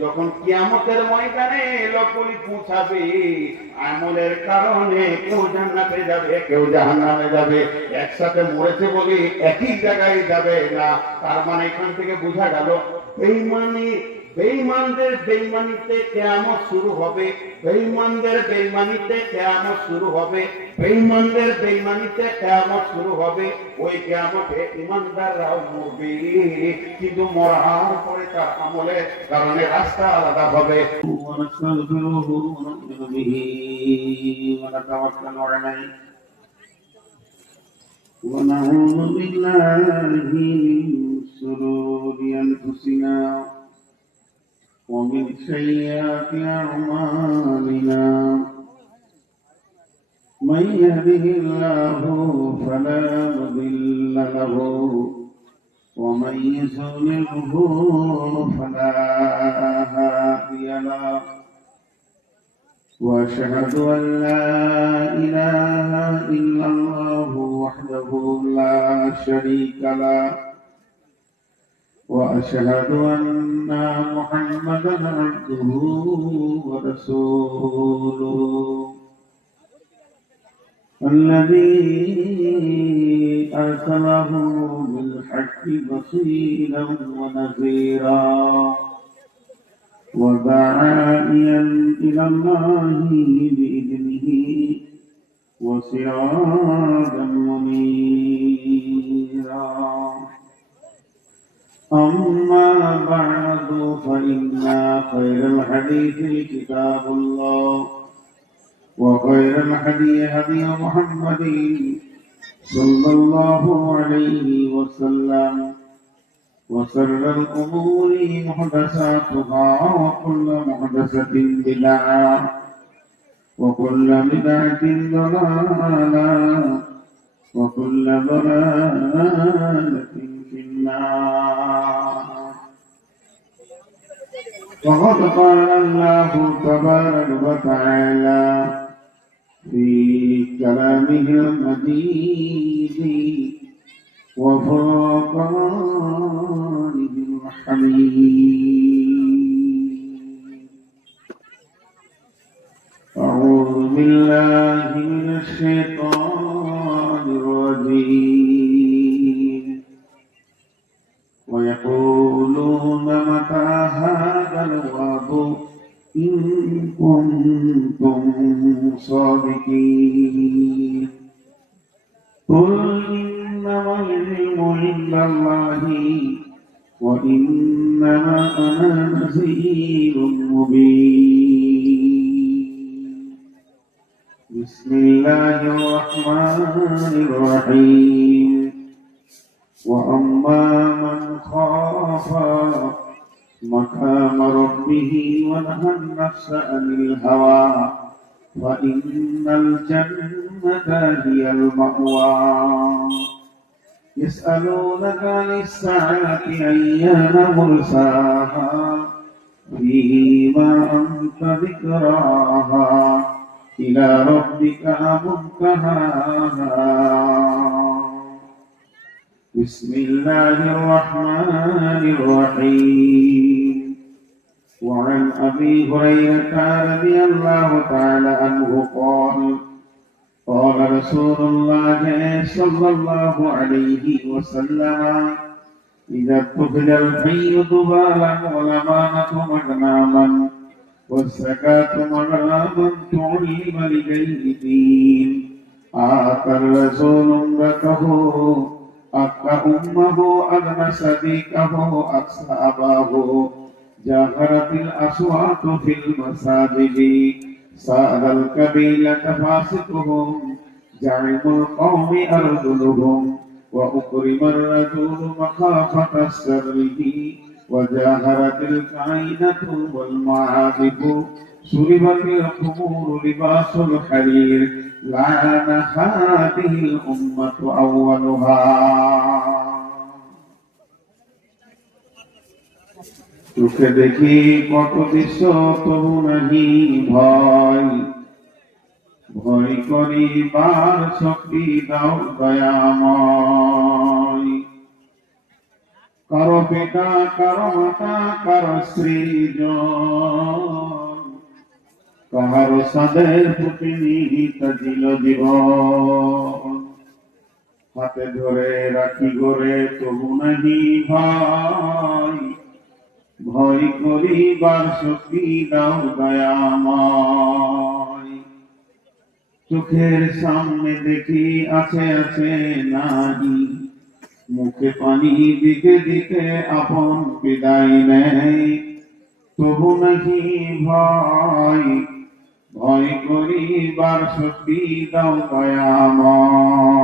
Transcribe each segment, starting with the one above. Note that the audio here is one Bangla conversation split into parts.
যখন কিয়ামতের ময়দানে লোকগুলি পৌঁছাবে, আমলের কারণে কেউ জান্নাতে যাবে, কেউ জাহান্নামে যাবে। একসাথে মরেছে বলে একই জায়গায় যাবে না। তার মানে এখান থেকে বোঝা গেল বেঈমানদের বেঈমানিতে কিয়ামত শুরু হবে, বেঈমানদের বেঈমানিতে কিয়ামত শুরু হবে, বেঈমানদের বেঈমানিতে কিয়ামত শুরু হবে। ওই কিয়ামতে ঈমানদাররাও মরবে, কিন্তু মরার পরে তার আমলের কারণে রাস্তা আলাদা হবে। ونستغفره ونؤمن به ونتوكل عليه ونعوذ بالله من شرور أنفسنا ومن سيئات أعمالنا. من يهده الله فلا مضل له ومن يضلله فلا هادي له. وأشهد أن لا إله إلا الله وحده لا شريك له. وأشهد أن محمدا عبده ورسوله الذي أرسله بالحق بصيرا ونذيرا وداعيا إلى الله بإذنه وسراجا منيرا. أما بعد فإن خير الحديث كتاب الله وخير الهدي هدي محمد صلى الله عليه وسلم وشر الأمور محدثاتها وكل محدثة بدعة وكل بدعة ضلالة وكل ضلالة في النار. وقد قال الله تبارك وتعالى في كلامه المجيد وفرقانه الحميد. أعوذ بالله من الشيطان الرجيم. ويقولون متى هذا الوعد إن كنتم صادقين. قل إنما العلم عند الله وإنما أنا نذير مبين. بسم الله الرحمن الرحيم. وأما من خاف مقام ربه ونهى النفس عن الهوى فإن الجنة هي المأوى. يسألونك عن الساعة أيان مرساها فيما أنت ذكراها إلى ربك منتهاها. بسم الله الرحمن الرحيم. وعن أبي هريرة رضي الله تعالى عنه قال قال رسول الله صلى الله عليه وسلم إذا اتخذ الحي ضبالا والأمانة مغناما والزكاة مغراما تعلم لغير دين آتى الرسول امرته أكى أمه أدنى صديقه أقصى أباه جاهرت الأصوات في المساجد سأل القبيلة فاسقهم زعم القوم أرذلهم وأكرم الرجل مخافة سره وجاهرت الكائنة والمعازف سربت الخمور لباس الحرير لعن هذه الأمة أولها. চোখে দেখি কত দৃশ্য তবু নাহি ভয়, ভয় করিবার শক্তি দাও দয়াময়। কারো পিতা, কারো মাতা, কারো সৃজন, কাহারো সাদের প্রতি নিহিত দিল জীবন। হাতে ধরে রাখি গরে তবু নাহি ভাই, ভয় করিবার শক্তি দাও দয়াময়। চোখের সামনে দেখি আছে আছে নাহি, মুখে পানি দিকে দিকে আপন বিদায় নেয়, তবু নাহি ভয়, ভয় করিবার শক্তি দাও দয়াময়।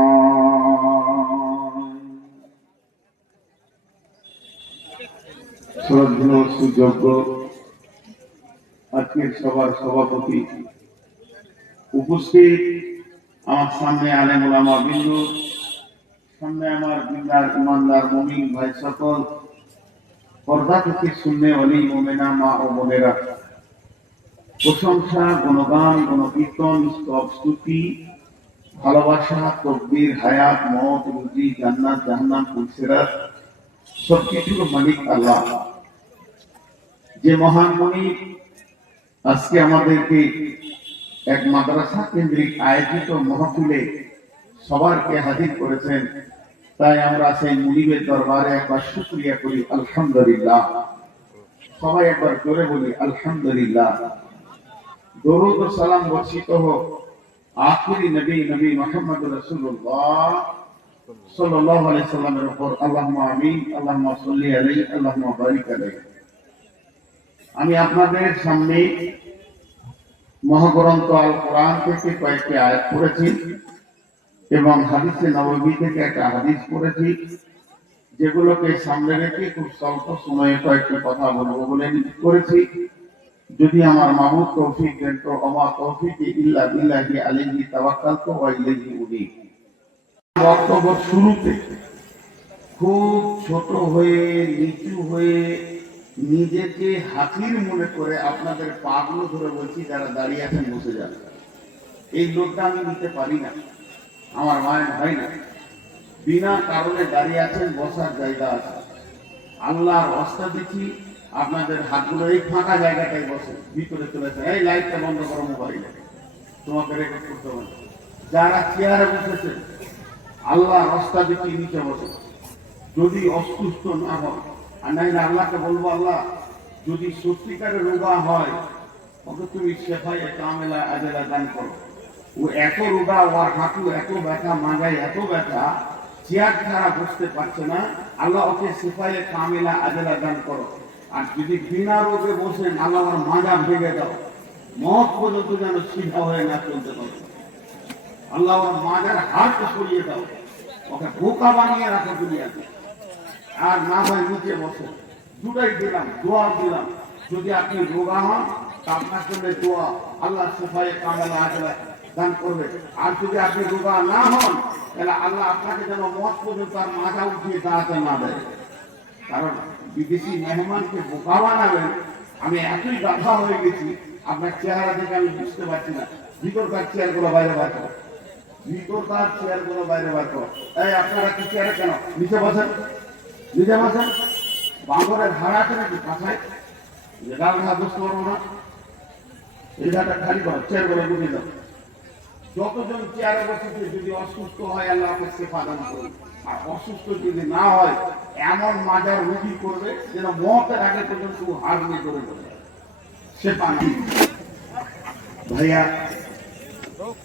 শ্রদ্ধেয় সুযোগ্য আজকের সভার সভাপতি, উপস্থিত আমার সামনে আলেম ওলামা বিন্দু, সামনে আমার দিনদার ইমানদার মুমিন ভাই সকল, পর্দা থেকে শুননে ওয়ালি মুমিনা মা ও বোনেরা, প্রশংসা, গুণগান, গুণকীর্তন, স্তব স্তুতি, ভালোবাসা, তকবীর, হায়াত, মওত, রুজি, জান্নাত, জাহান্নাম, পুলসিরাত সবকিছুর মালিক আল্লাহ। যে মহান মুনি আজকে আমাদেরকে এক মাদ্রাসা কেন্দ্রিক আয়োজিত মাহফিলে সবারকে হাজির করেছেন, তাই আমরা সেই মুনিবের দরবারে একবার শুকরিয়া করি আলহামদুলিল্লাহ। সবাই একবার জোরে বলি আলহামদুলিল্লাহ। দরুদ ও সালাম বর্ষিত হোক আখিরি নবী নবী মুহাম্মদ রাসূলুল্লাহ সাল্লাল্লাহু আলাইহি সাল্লামের উপর। আল্লাহুম্মা আমিন, আল্লাহুম্মা সাল্লি আলাইহি, আল্লাহুম্মা বারিক আলাইহি। আমি আপনাদের সামনে মহাগ্রন্থ আল কোরআন থেকে কয়েকটি আয়াত পড়েছি এবং হাদিসে নববী থেকে একটা হাদিস পড়েছি, যেগুলোকে সামনে রেখে খুব স্বল্প সময়ে কয়েকটি কথা বলবো বলে নিশ্চিত করেছি। যদি আমার মাহবুব তৌফিক দেন তো আমা তৌফিক ইল্লা বিল্লাহি আলাইহি তাওয়াক্কালতু ওয়া ইলাইহি উনীব। বক্তব্য শুরুতে খুব ছোট হয়ে, নিচু হয়ে, নিজেকে হাকির মনে করে আপনাদের পাগুলো ধরে বলছি, যারা দাঁড়িয়ে আছেন বসে যান। এই লোকটা আমি নিতে পারি না, আমার মায়ের হয় না। বিনা কারণে দাঁড়িয়ে আছেন, বসার জায়গা আছে। আল্লাহর রাস্তা দেখি আপনাদের হাতগুলো এই ফাঁকা জায়গাটাই বসে, ভিতরে চলেছে। এই লাইটটা বন্ধ করো, মোবাইলে তোমাকে রেকর্ড করতে হবে। যারা চেয়ারে বসেছে আল্লাহর রাস্তা দেখি নিচে বসে, যদি অসুস্থ না হয়। আর নাই না আল্লাহকে বলবো, আল্লাহ যদি সত্যিকারের রোগা হয় ওকে তুমি শেফায়ে কামেলা আজেলা দান করো। ও এত রোগা, ওর হাঁটু এত ব্যথা, মাজায় এত ব্যথা, চেয়ার ছাড়া বসতে পারছে না। আল্লাহ ওকে শেফায়ে কামেলা আজেলা দান করো। আর যদি বিনা রোগে বসেন, আল্লাহ ওর মাজা ভেঙে দাও, মত পর্যন্ত যেন সিধা হয়ে না চলতে পারে। আল্লাহ ওর মাজার হাত সরিয়ে দাও, ওকে বোকা বানিয়ে রাখো দুনিয়াতে। আর না হয় নিচে বসে, দুটাই দিলাম, দোয়া দিলাম। যদি আপনি রোগা হন তা আপনার জন্য দোয়া, আল্লাহ শেফায়ে কামেলা আজেলা দান করবে। আর যদি আপনি রোগা না হন তাহলে আল্লাহ আপনাকে যেন মত পর্যন্ত আর মাজা উঠিয়ে দাঁড়াতে না দেয়। কারণ বিদেশি মেহমানকে বোকা বানাবেন। আমি এতই গাধা হয়ে গেছি, আপনার চেহারা দেখে আমি বুঝতে পারছি না। ভিতরকার চেয়ারগুলো বাইরে বার করো, ভিতরকার চেয়ারগুলো বাইরে বার করো। এই আপনারা কি চেয়ারে কেন নিচে বসেন? নিচে বসেন। বাঁদরের হাড় আছে নাকি পাশায়? গাল ঘা বুঝতে পারবো না। এই ঘাটা খালি করো, চেয়ারগুলো গুটিয়ে দাও। যতজন চেয়ারে বসেছে যদি অসুস্থ হয় আল্লাহ আমাকে শেফা দান করুন। আর অসুস্থ যদি না হয় এমন মাজার রুগী করবে যেন মতের আগে পর্যন্ত হার নিয়ে করে দেবে। শেফা না ভাইয়া,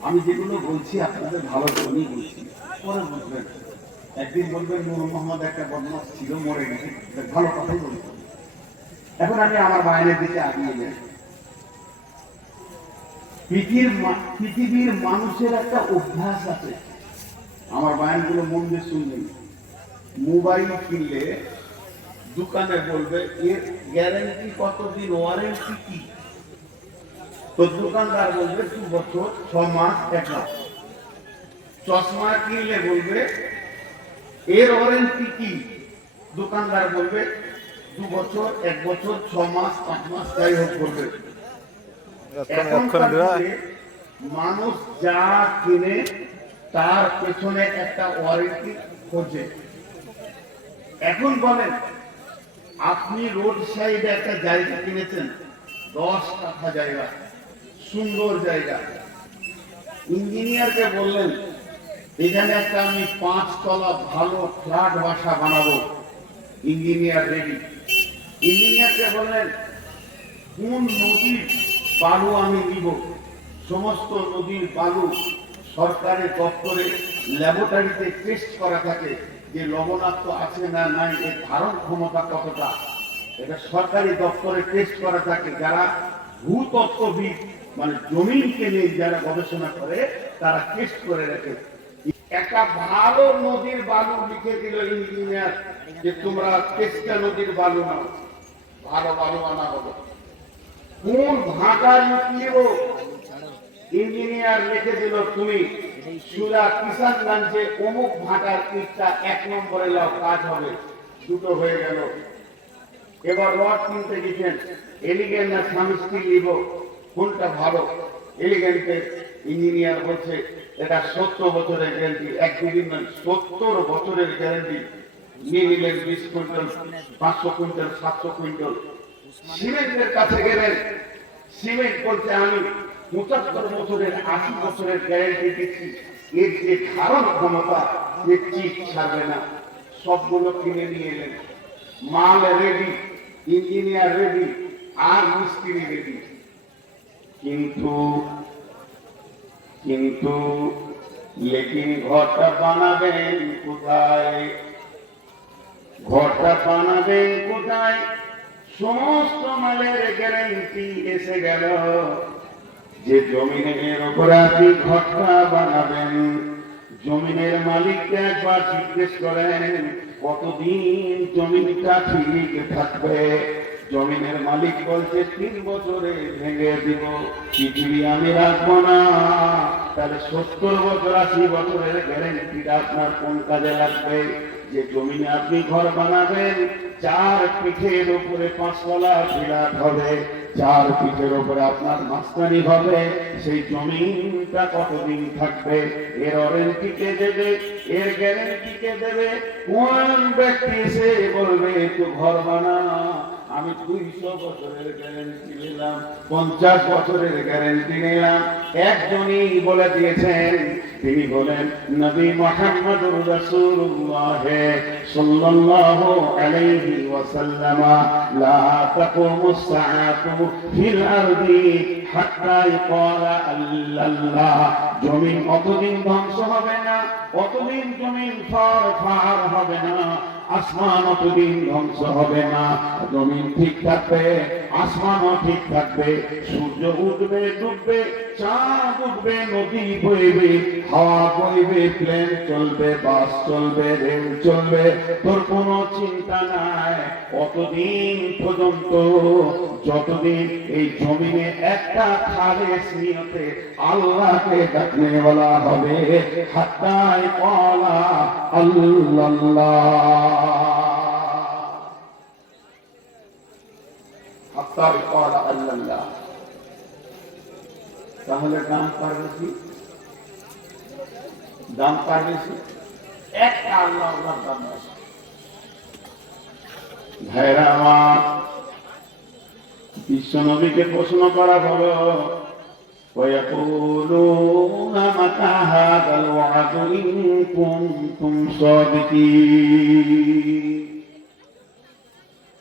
আমি যেগুলো বলছি আপনাদের ভালো করেই বলছি, পরে বুঝবেন। একদিন বলবেন নূর মোহাম্মদ একটা বদমাস ছিল, মরে গেছে, ভালো কথাই বলতো। এখন আমি আমার বাইরের দিকে আগিয়ে যাই। পৃথিবীর মানুষের একটা অভ্যাস আছে, আমার বায়ানগুলো মন দিয়ে শুনবেন। মোবাইল কিনলে দোকানে বলবে এর গ্যারান্টি কতদিন, ওয়ারেন্টি কি? তো দোকানদার বলবে 2 বছর 6 মাস 1 লাখ। চশমা কিনলে বলবে এর ওয়ারেন্টি কি? দোকানদার বলবে 2 বছর 1 বছর 6 মাস 5 মাস যাই হোক বলবে। মানুষ যা কিনে তার পেছনে একটা ওয়ারেন্টি খোঁজে। এখন বলেন, আপনি রোড সাইডে একটা জায়গা কিনেছেন, 10 কাঠা জায়গা, সুন্দর জায়গা। ইঞ্জিনিয়ারকে বললেন এখানে একটা আমি 5 তলা ভালো ফ্ল্যাট বাসা বানাবো। Engineer ready. ইঞ্জিনিয়ারকে বললেন কোন নদীর বালু আমি নিব। সমস্ত নদীর বালু সরকারের দপ্তরে ল্যাবরেটরিতে টেস্ট করা থাকে যে লবণাক্ত আছে না নাই, এর ধারণ ক্ষমতা কতটা, এটা সরকারি দপ্তরে টেস্ট করা থাকে। যারা ভূতত্ত্ববিদ মানে জমিনকে নিয়ে যারা গবেষণা করে তারা টেস্ট করে রাখে। একটা ভালো নদীর বালু লিখে দিল ইঞ্জিনিয়ার যে তোমরা চেষ্টা নদীর বালু নাও, ভালো বালু আনা হবে। কোন ভাটার নিব ইঞ্জিনিয়ার লিখে দিল তুমি সুরা কিষানগঞ্জে অমুক ভাটার ইটটা 1 নম্বরে লাও, কাজ হবে। দুটো হয়ে গেল। এবার রড কিনতে গেছেন, এলিগেন্ট না স্বামী স্ত্রী নিব, কোনটা ভালো? এলিগেন্টের ইঞ্জিনিয়ার বলছে এটা 70 বছরের গ্যারান্টি, 1 নয় 70 বছরের গ্যারান্টি। নিয়ে নিলেন 20 কুইন্টাল, 500 কুইন্টাল, 700 কুইন্টাল। সিমেন্টের কাছে গেলেন, সিমেন্ট বলছে আমি 75 বছরের, 80 বছরের গ্যারান্টি দিচ্ছি, এর যে ধারণ ক্ষমতা যে চিপ ছাড়বে না। সবগুলো কিনে নিয়ে এলেন, মাল রেডি, ইঞ্জিনিয়ার রেডি, আর মিস্ত্রি রেডি। কিন্তু কিন্তু লেকিন ঘরটা বানাবেন কোথায়? ঘরটা বানাবেন কোথায়? সমস্ত মালের গ্যারান্টি এসে গেল যে জমিনের উপরে আপনি ঘরটা বানাবেন। জমিনের মালিককে একবার জিজ্ঞেস করেন কতদিন জমিনটা ঠিক থাকবে। জমিনের মালিক বলছে 3 বছরে ভেঙে দিব, পৃথিবী আমি রাখবো না। তাহলে 70 বছর 80 বছরের গ্যারেন্টিটা আপনার কোন কাজে লাগবে? যে জমিনে আপনি ঘর বানাবেন, 4 পিঠের উপরে 5 তলা ফ্ল্যাট হবে, 4 পিঠের উপরে আপনার মাস্তানি হবে, সেই জমিনটা কতদিন থাকবে? এর ওয়ারেন্টি কে দেবে? এর গ্যারেন্টি কে দেবে? কোন ব্যক্তি এসে বলবে একটু ঘর বানা? আমি 200 বছরের গ্যারেন্টি নিলাম, 50 বছরের গ্যারেন্টি নিলাম। একজনই বলে দিয়েছেন, তিনি বলেন নবী মুহাম্মদুর রাসূলুল্লাহ সাল্লাল্লাহু আলাইহি ওয়াসাল্লাম, লা তাকুমুস সাআতু ফিল আরদি হাত্তা ইয়াকালা আল্লাহ। জমিন অতদিন ধ্বংস হবে না, অতদিন জমিন ফার হবে না, আসমান অতদিন ধ্বংস হবে না। জমিন ঠিক থাকবে, আসমানও ঠিক থাকবে, সূর্য উঠবে ডুববে, চাঁদ উঠবে, নদী বইবে, হাওয়া বইবে, প্লেন চলবে, বাস চলবে, রেল চলবে, তোর কোনো চিন্তা নাই। অতদিন পর্যন্ত যতদিন এই জমিনে একটা খালেস নিয়তে আল্লাহকে ডাকনে বলা হবে, হাত্তাই ক্বালা আল্লাহ, হাত্তাই ক্বালা আল্লাহ। তাহলে দাম কার বেশি? দাম কার বেশি? একটা আল্লাহর দাম বেশি। ভাইরা আমার, বিশ্ব নবীকে প্রশ্ন করা হলো ويقولون متى هذا الوعد إن كنتم صادقين।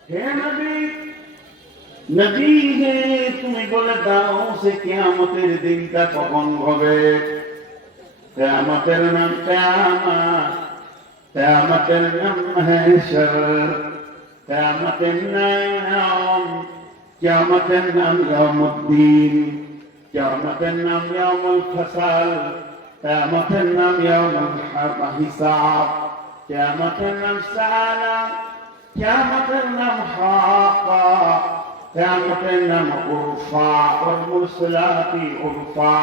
হে নবী, নবী হে তুমি বলে দাও সে কিয়ামতের দিনটা কখন হবে? কিয়ামতের নাম কিয়ামত, কিয়ামতের নাম মাহশর, কিয়ামতের নাম কিয়ামতের নাম ইয়াউমুদ্দিন, কিয়ামতের নাম ইয়াউমুল ফসল, কিয়ামতের নাম ইয়াউমুল হিসাব, কিয়ামতের নাম সাআলা, কিয়ামতের নাম হাক্কা, কিয়ামতের নাম উরফা, ওয়াল মুরসালাতি উরফা,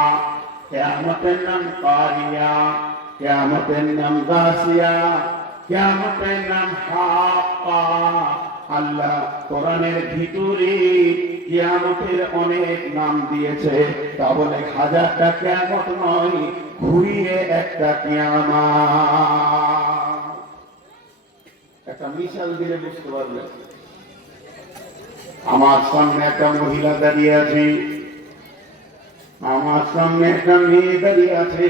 কিয়ামতের নাম কারিয়া, কিয়ামতের নাম গাসিয়া, কিয়ামতের নাম হাক্কা। আল্লাহ কোরআনের ভিতরে কিয়ামতের অনেক নাম দিয়েছে, তা বলে 1000টা কিয়ামত নয়, ঘুরিয়ে একটা কিয়ামত। একটা মিশাল দিলে বুঝতে পারবেন। আমার সামনে একটা মহিলা দাঁড়িয়ে আছে, আমার সামনে একটা মেয়ে দাঁড়িয়ে আছে।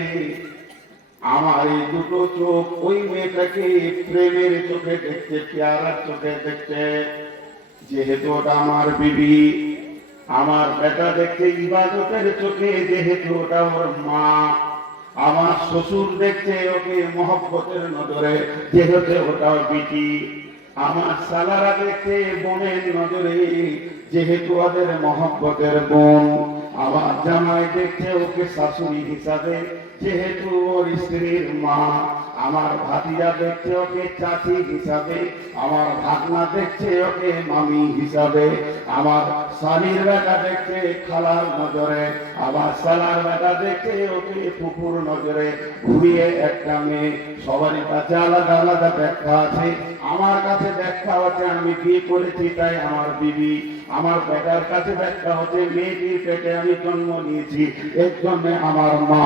আমার এই দুটো চোখ ওই মেয়েটাকে প্রেমের চোখে দেখছে, পেয়ারার চোখে দেখছে। যেহেতু ওটা আমার বিবি, আমার বেটা দেখছে ইবাদতের চোখে, যেহেতু ওটা ওর মা। আমার শ্বশুর দেখছে ওকে মহব্বতের নজরে, যেহেতু ওটা বিটি। আমার সালারা দেখছে বোনের নজরে, যেহেতু ওদের মহব্বতের বোন। আমার জামাই দেখছে ওকে শাশুড়ি হিসাবে, যেহেতু ওর স্ত্রীর মা। আমার ভাতিজা দেখছে ওকে চাচি হিসাবে, আমার ভাগনা দেখছে ওকে মামি হিসাবে। আমার স্বামীর বেটা দেখছে খালার নজরে, আমার সালার বেটা দেখছে ওকে ফুপুর নজরে। ঘুরিয়ে একটা মেয়ে, সবারই কাছে আলাদা আলাদা ব্যাখ্যা আছে। আমার কাছে ব্যাখ্যা হচ্ছে আমি বিয়ে করেছি তাই আমার বিবি। আমার বেটার কাছে ব্যাখ্যা হচ্ছে মেয়েটির পেটে আমি জন্ম নিয়েছি, এর জন্য আমার মা।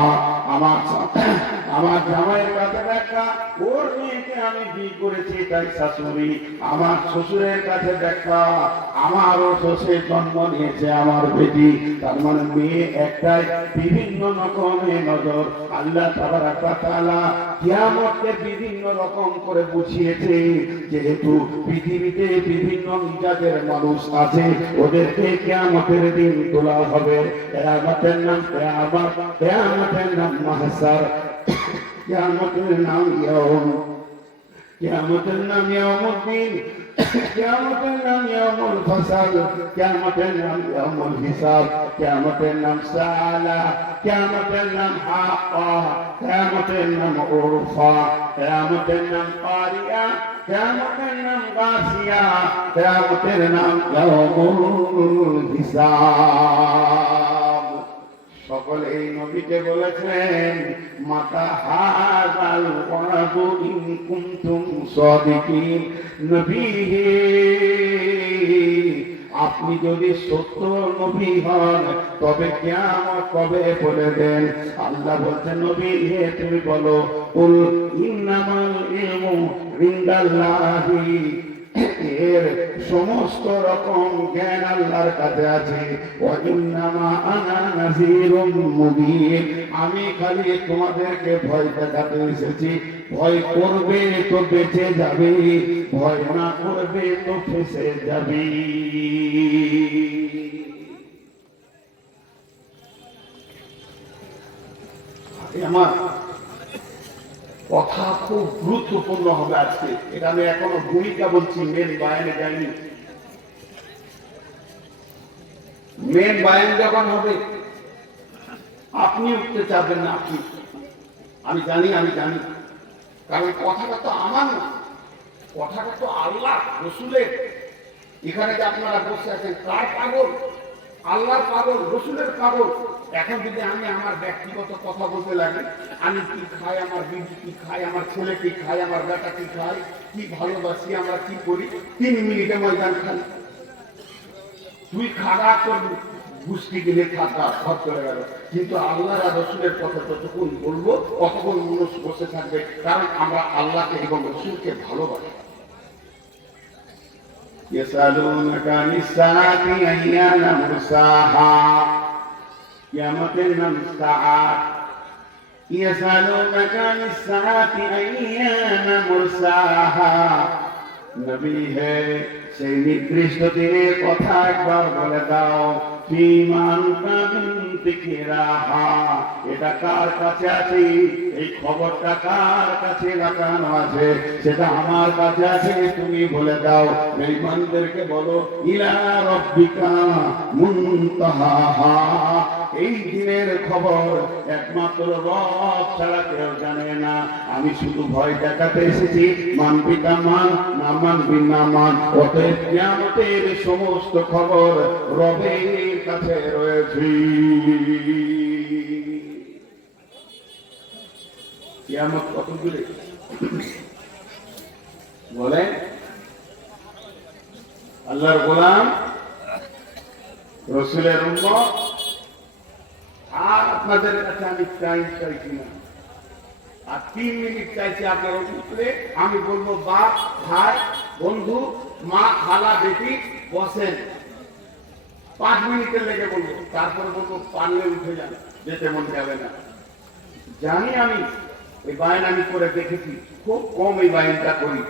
আমার জামাইয়ের কাছে ব্যাখ্যা, ওর মেয়েকে আমি বিয়ে করেছি তাই শাশুড়ি। আমার শ্বশুরের কাছে ব্যাখ্যা, আমারও শ্বশুর জন্ম নিয়েছে আমার বেটি। তার মানে মেয়ে একটাই, বিভিন্ন রকমের নজর। আল্লাহ তাআলা কিয়ামতকে বিভিন্ন রকম করে বুঝিয়েছে। যেহেতু পৃথিবীতে বিভিন্ন মিজাজের মানুষ আছে, ওদেরকে কিয়ামতের দিন তোলা হবে। কিয়ামতের নাম কিয়ামত, কিয়ামতের নাম মাহশার, কিয়ামতের নাম ইয়াউম, কিয়ামতের নাম ইয়াউমুদ্দিন, কিয়ামতের নাম ইয়াউমুল ফাসাল, কিয়ামতের নাম ইয়াউমুল হিসাব, কিয়ামতের নাম সাআলা, কিয়ামতের নাম হাক্কা, কিয়ামতের নাম উরফা, কিয়ামতের নাম কারিয়া, কিয়ামতের নাম গাসিয়া, কিয়ামতের নাম ইয়াউমুল হিসাব। সকলে এই নবীকে বলেছেন মাতা হাযাল ওয়াদু ইন কুনতুম সাদিকিন। নবী হে, আপনি যদি সত্য নবী হন তবে কিয়ামত কবে বলে দেন। আল্লাহ বলছেন নবী হে তুমি বলো, কুল ইন্নামাল ইলমু ইনদাল্লাহি, এর সমস্ত রকম জ্ঞান আল্লাহর কাছে আছে। ওয়া ইন্নামা আনা নাযীরুম মুবিন, আমি খালি তোমাদেরকে ভয় দেখাতে এসেছি। ভয় করবে তো বেঁচে যাবে, ভয় না করবে তো ফেঁসে যাবে। আমার কথা খুব গুরুত্বপূর্ণ হবে আজকে। এটা আমি এখনো ভূমিকা বলছি, মেন বায়ানে যাইনি। মেন বায়ান যখন হবে আপনি উঠতে চাবেন না। আপনি, আমি জানি, কারণ কথাটা তো আমার না, কথাটা তো আল্লাহ রসুলের। এখানে যে আপনারা বসে আছেন, কার পাগল? আল্লাহর পাগল, রসুলের পাগল। এখন যদি আমি আমার ব্যক্তিগত কথা বলতে লাগি, আমি কি খাই, আমার বিবি কি খায়, আমার ছেলে কি খায়, আমার বেটা কি খায়, কি ভালোবাসি, আমরা কি করি, 3 মিনিটে ময়দান খাই। তুই খারাপ করবি, বুঝতে গেলে খাতা ঘর চলে গেল। কিন্তু আল্লাহ আর রসুলের কথা যতক্ষণ বলবো ততক্ষণ মানুষ বসে থাকবে, কারণ আমরা আল্লাহকে এবং রসুলকে ভালোবাসি। ইয়াসালুনাকা আনিস-সাআতি আইয়ানা মুরসাহা, কিয়ামতের নাম সাআত। ইয়াসালুনাকা আনিস-সাআতি আইয়ানা মুরসাহা, নবী হে সেই নির্দিষ্ট দিনের কথা একবার বলে দাও। ফীমান কান্তিকিরাহা, এটা কার কাছে আছে? এই খবরটা কার কাছে লাগানো আছে? সেটা আমার কাছে আছে, তুমি বলে দাও। মেহমানদেরকে বলো ইলা রাব্বিকা মুনতাহাহা, এই দিনের খবর একমাত্র রব ছাড়া কেউ জানে না। আমি শুধু ভয় দেখাতে এসেছি, মানবি তা মান, না মানবি না মান। অতএব কিয়ামতের সমস্ত খবর রবের কাছে রয়েছে। কিয়ামত কত দূরে বলেন? আল্লাহর গোলাম, রসুলের উম্মত। আর আপনাদের কাছে আমি চাইছি না, আর 3 মিনিট চাইছে আপনার উত্তরে। আমি বলবো বাপ, ভাই, বন্ধু, মা, খালা, বেটি বসেন, 5 মিনিটের লেগে বলবো। তারপরে বলবো পারলে উঠে যান, যেতে মন যাবে না। জানি আমি এই বায়ন আমি করে দেখেছি, খুব কম এই বায়নটা করি।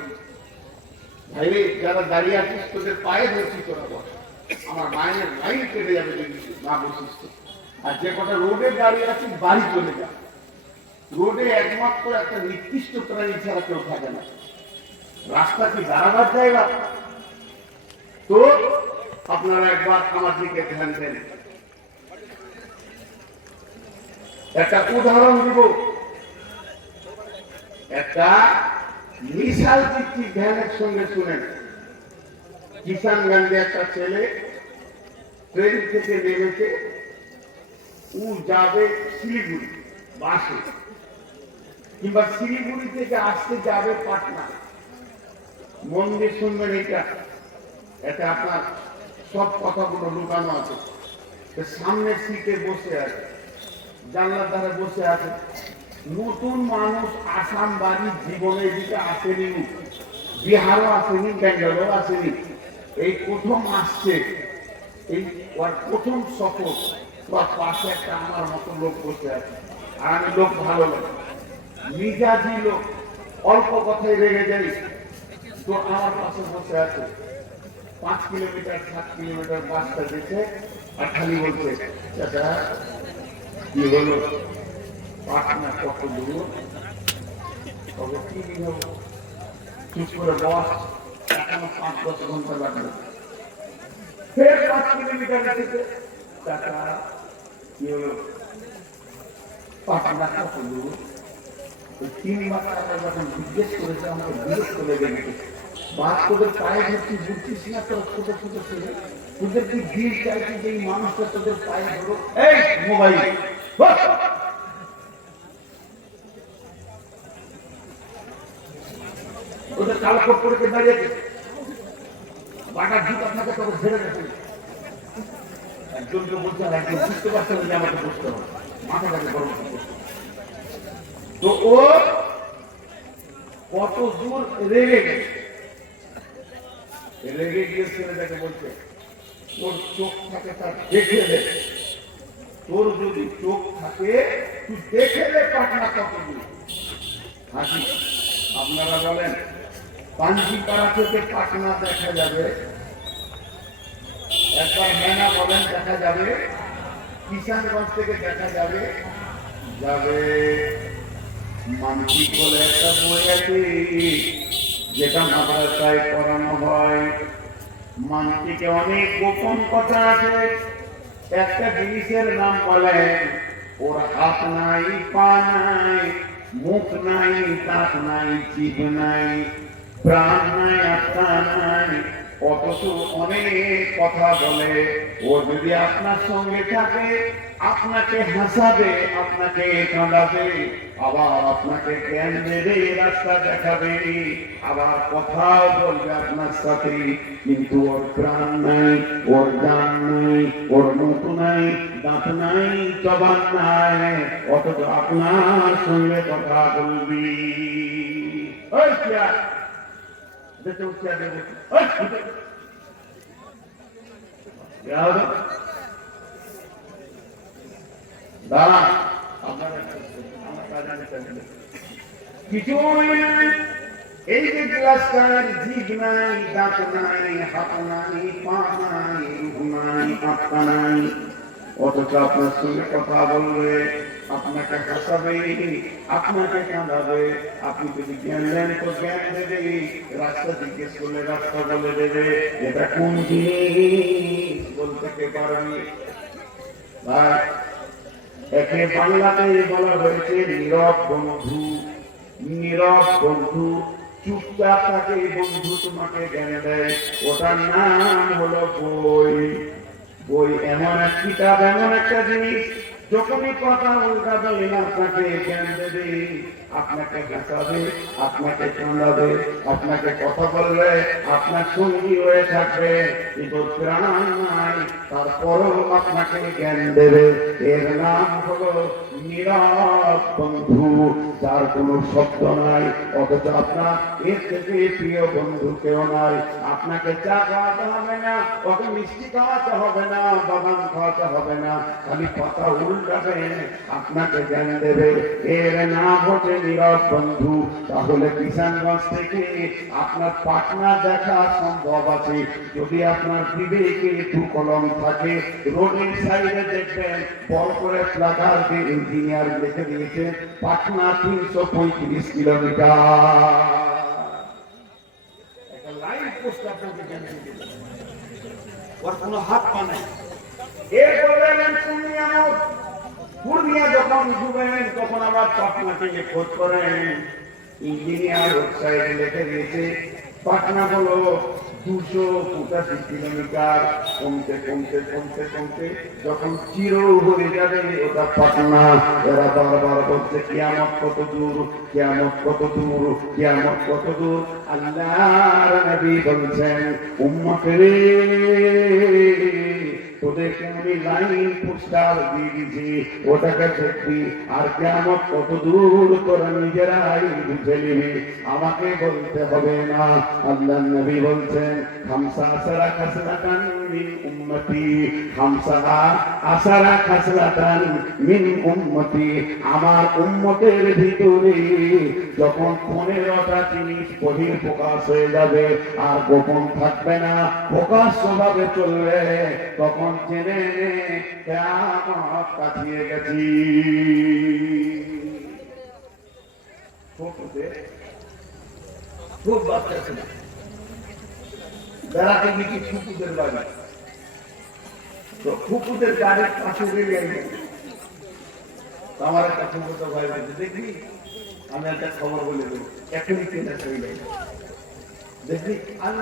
ভাইরে যারা দাঁড়িয়ে আছিস তোদের পায়ে ধরছি, তোরা বস, আমার মায়ের লাইন কেটে যাবে যদি না বসিস তো। আর যে কটা রোডে দাঁড়িয়ে আছিস বাড়ি চলে যা। রোডে একমাত্র একটা নির্দিষ্ট প্রাণী ছাড়া কেউ থাকে না। রাস্তা কি দাঁড়াবার জায়গা? তো আপনারা একবার আমার দিকে ধ্যান দেন। একটা উদাহরণ দিব, একটা মিশাল দিচ্ছি, ধ্যানের সঙ্গে শুনেন। কিষানগঞ্জে একটা ছেলে ট্রেন থেকে নেমেছে, ও যাবে শিলিগুড়ি বাসে, কিংবা শিলিগুড়ি থেকে আসতে যাবে পাটনা। মন দিয়ে শুনবেন, এটা আপনার সব কথাগুলো লুকানো আছে। সামনের সিটে বসে আছে, জানলার ধারে বসে আছে। নতুন মানুষ, আসাম বাড়ি, জীবনে দিকে আসেনি, বিহারও আসেনি, ব্যাঙ্গালোর আসেনি, এই প্রথম আসছে, এই প্রথম সফর। পাশে একটা আমার মতো লোক বসে আছে, আর আমি লোক ভালো লাগে, মিজাজি লোক, অল্প কথায় রেগে যাই। তো আমার পাশে বসে আছে, 5 কিলোমিটার 7 কিলোমিটার বাসটা দেখে আর খালি বলছে, চাচা কি হলো, পাটনা কত দূর? তবে কি হলো, চুপ করে বস, এখনো 5-10 ঘন্টা লাগবে। ফের 5 কিলোমিটার গেছে, চাচা কি হলো, পাটনা কত দূর? 3 মাস আগে যখন জিজ্ঞেস করেছে আমাকে বিরক্ত লেগে গেছে। বাদ তোদের পায়ে ধরছি, বুঝছিস না তোর ছোট ছোট ছেলে, তোদের কি ভিড় চাইছি যে এই মানুষটা তোদের পায়ে ধরো। এই মোবাইল ওদের কালো কোট করে দাঁড়িয়ে বাটার জুত আপনাকে তোকে ছেড়ে গেছে। একজনকে বলছে, আর একজন বুঝতে পারছে না যে আমাকে বুঝতে হবে, মাথাটাকে গরম করতে। তো ও কত দূর রেগে গেছে, রেগে গিয়ে ছেলেটাকে বলছে, তোর চোখ থাকে তার দেখে দে, তোর যদি চোখ থাকে তুই দেখে দে পাটনা কত দূর। হাসি, আপনারা বলেন পাঞ্জিপাড়া থেকে পাটনা দেখা যাবে? একবার মেনা বলেন দেখা যাবে? কিষানগঞ্জ থেকে দেখা যাবে? যাবে। মানসিক বলে একটা বই আছে, যেটা মাদ্রাসায় পড়ানো হয়। মানসিকে অনেক গোপন কথা আছে। একটা জিনিসের নাম বলেন, ওর হাত নাই, পা নাই, মুখ নাই, দাঁত নাই, জিভ নাই, প্রাণ নাই, আত্মা নাই, অথচ অনেক কথা বলে। ও যদি আপনার সঙ্গে থাকে আপনাকে হাসাবে, আপনাকে কাঁদাবে, আবার আপনাকে জ্ঞান দেবে, রাস্তা দেখাবে, আবার কথাও বলবে আপনার সাথে। কিন্তু ওর প্রাণ নাই, ওর জান নাই, ওর মুখ নাই, দাঁত নাই, জবান নাই, অথচ আপনার সঙ্গে কথা বলবি। ওই চেয়ার দেখতে চেয়ার দেবো, ওই দাঁড়া, আপনারা কিছু এই যে গ্লাসটার জিভ নাই, দাঁত নাই, হাত নাই, পা নাই, রূপ নাই, আত্মা নাই, অথচ আপনার সঙ্গে কথা বলবে, আপনাকে হাসাবে, আপনাকে কাঁদাবে। আপনি যদি জ্ঞান দেন তো জ্ঞান দেবে, রাস্তা জিজ্ঞেস করলে রাস্তা বলে দেবে। এটা কোন জিনিস বলতে কে পারবে? একে বাংলাতে বলা হয়েছে নীরব বন্ধু। নীরব বন্ধু, চুপচাপ থাকে বন্ধু, তোমাকে জ্ঞান দেয়। ওটার নাম হলো বই। বই এমন এক কিতাব, এমন একটা জিনিস, যখনই কথা উল্টাবে আপনাকে জ্ঞান দেবে, আপনাকে দেখাবে, আপনাকে শোনাবে, আপনাকে কথা বলবে, আপনার সঙ্গী হয়ে থাকবে, কিন্তু প্রাণ নাই, তারপরও আপনাকে জ্ঞান দেবে। এর নাম হলো নীরব বন্ধু, যার কোনো শব্দ নাই, অথচ আপনার এর থেকে প্রিয় বন্ধু কেউ নাই। আপনাকে চা খাওয়াতে হবে না, ওকে মিষ্টি খাওয়াতে হবে না, বাদাম খাওয়াতে হবে না, খালি কথা উল্টাবে, আপনাকে জ্ঞান দেবে। এর নাম হচ্ছে নীরব বন্ধু। তাহলে কিষানগঞ্জ থেকে আপনার পাটনা দেখা সম্ভব আছে যদি আপনার বিবেকে একটু কলম থাকে। রোডের সাইডে দেখবেন বড় করে প্লাকার্ড দিয়ে ইঞ্জিনিয়ার লিখে দিয়েছে পাটনা 335 কিলোমিটার। একটা লাইন পোস্ট আপনাকে জানিয়ে দিল, ওর কোনো হাত পা নাই। এরপরে গেলেন পূর্ণিয়া, যখন ডুবেন তখন আবার পাটনা থেকে খোঁজ করেন, ইঞ্জিনিয়ার ওয়েবসাইটে লিখে দিয়েছে পাটনা হলো 285 কিলোমিটার। কমতে কমতে কমতে কমতে যখন চির হয়ে যাবে ওটা পাটনা। এরা বারবার বলছে কিয়ামত কত দূর, কিয়ামত কত দূর, কিয়ামত কত দূর। আল্লাহর নবী বলছেন উম্মতের তোদেরকে আমি লাইন পোস্টার দিয়ে দিয়েছি, ওটাকে দেখবি, আর কিয়ামত কত দূর তোরা নিজেরাই বুঝে নিবি, আমাকে বলতে হবে না। আল্লাহর নবী বলছেন খামসা আসারা খাসলাতান মিন উম্মতি, খামসা আসারা খাসলাতান মিন উম্মতি, আমার উম্মতের ভিতরে যখন 15টা জিনিস বহির প্রকাশ হয়ে যাবে আর গোপন থাকবে না, প্রকাশ্যভাবে চলবে, তখন জেনে নে কিয়ামত কাছে গেছি। খুব বাচ্চা ছিল, বেড়াতে গেছি ফুকুদের বাড়ি, তো ফুকুদের গাড়ির পাশে রেলে আমার একটা ফুকুতো ভাই বলছে দেখবি আমি একটা খবর বলে দেবো, এখনই কেনা চলে যাই দেখবি। আমি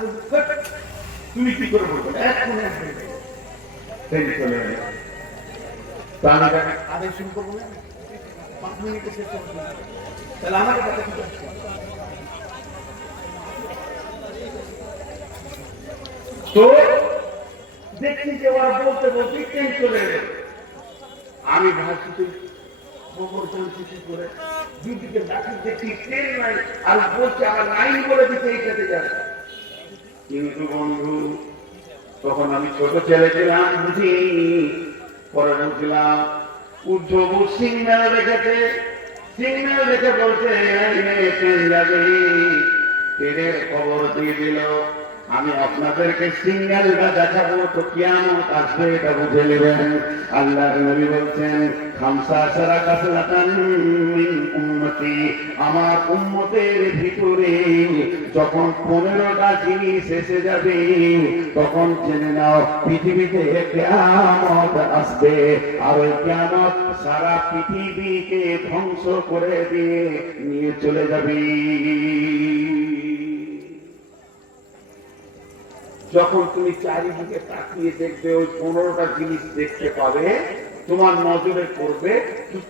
তুমি কি করে বলবো এখনই আসবে ট্রেন চলে গেল। তো আমি আদেশ শুরু করবো না, 5 মিনিটে শেষ করবো, তাহলে আমাকে কথা কি আসছে। তো দেখছি যে ওরা বলতে বলতে ট্রেন চলে গেল। আমি ভাবছি করে দুদিকে ডাকি দেখি ট্রেন নাই, আর বলছে আমার লাইন বলে দিতে এইটাতে যাবে। কিন্তু বন্ধু তখন আমি ছোট ছেলে ছিলাম, বুঝি, পরে বুঝলাম উদ্ধবু সিগন্যাল রেখেছে, সিগন্যাল রেখে বলছে ট্রেন যাবে, ট্রেনের খবর দিয়ে দিল। আমি আপনাদেরকে সিগন্যালটা দেখাবো, তো কিয়ামত আসবে এটা বুঝে নেবেন। আল্লাহর নবী বলছেন খামসা আসারা খাসলাতান মিন উম্মতি, আমার উম্মতের ভিতরে যখন 15টা জিনিস এসে যাবে তখন জেনে নাও পৃথিবীতে কিয়ামত আসবে, আর ওই কিয়ামত সারা পৃথিবীকে ধ্বংস করে দিয়ে নিয়ে চলে যাবে। যখন তুমি চারিদিকে তাকিয়ে দেখবে ওই 15টা জিনিস দেখতে পাবে, তোমার নজরে পড়বে,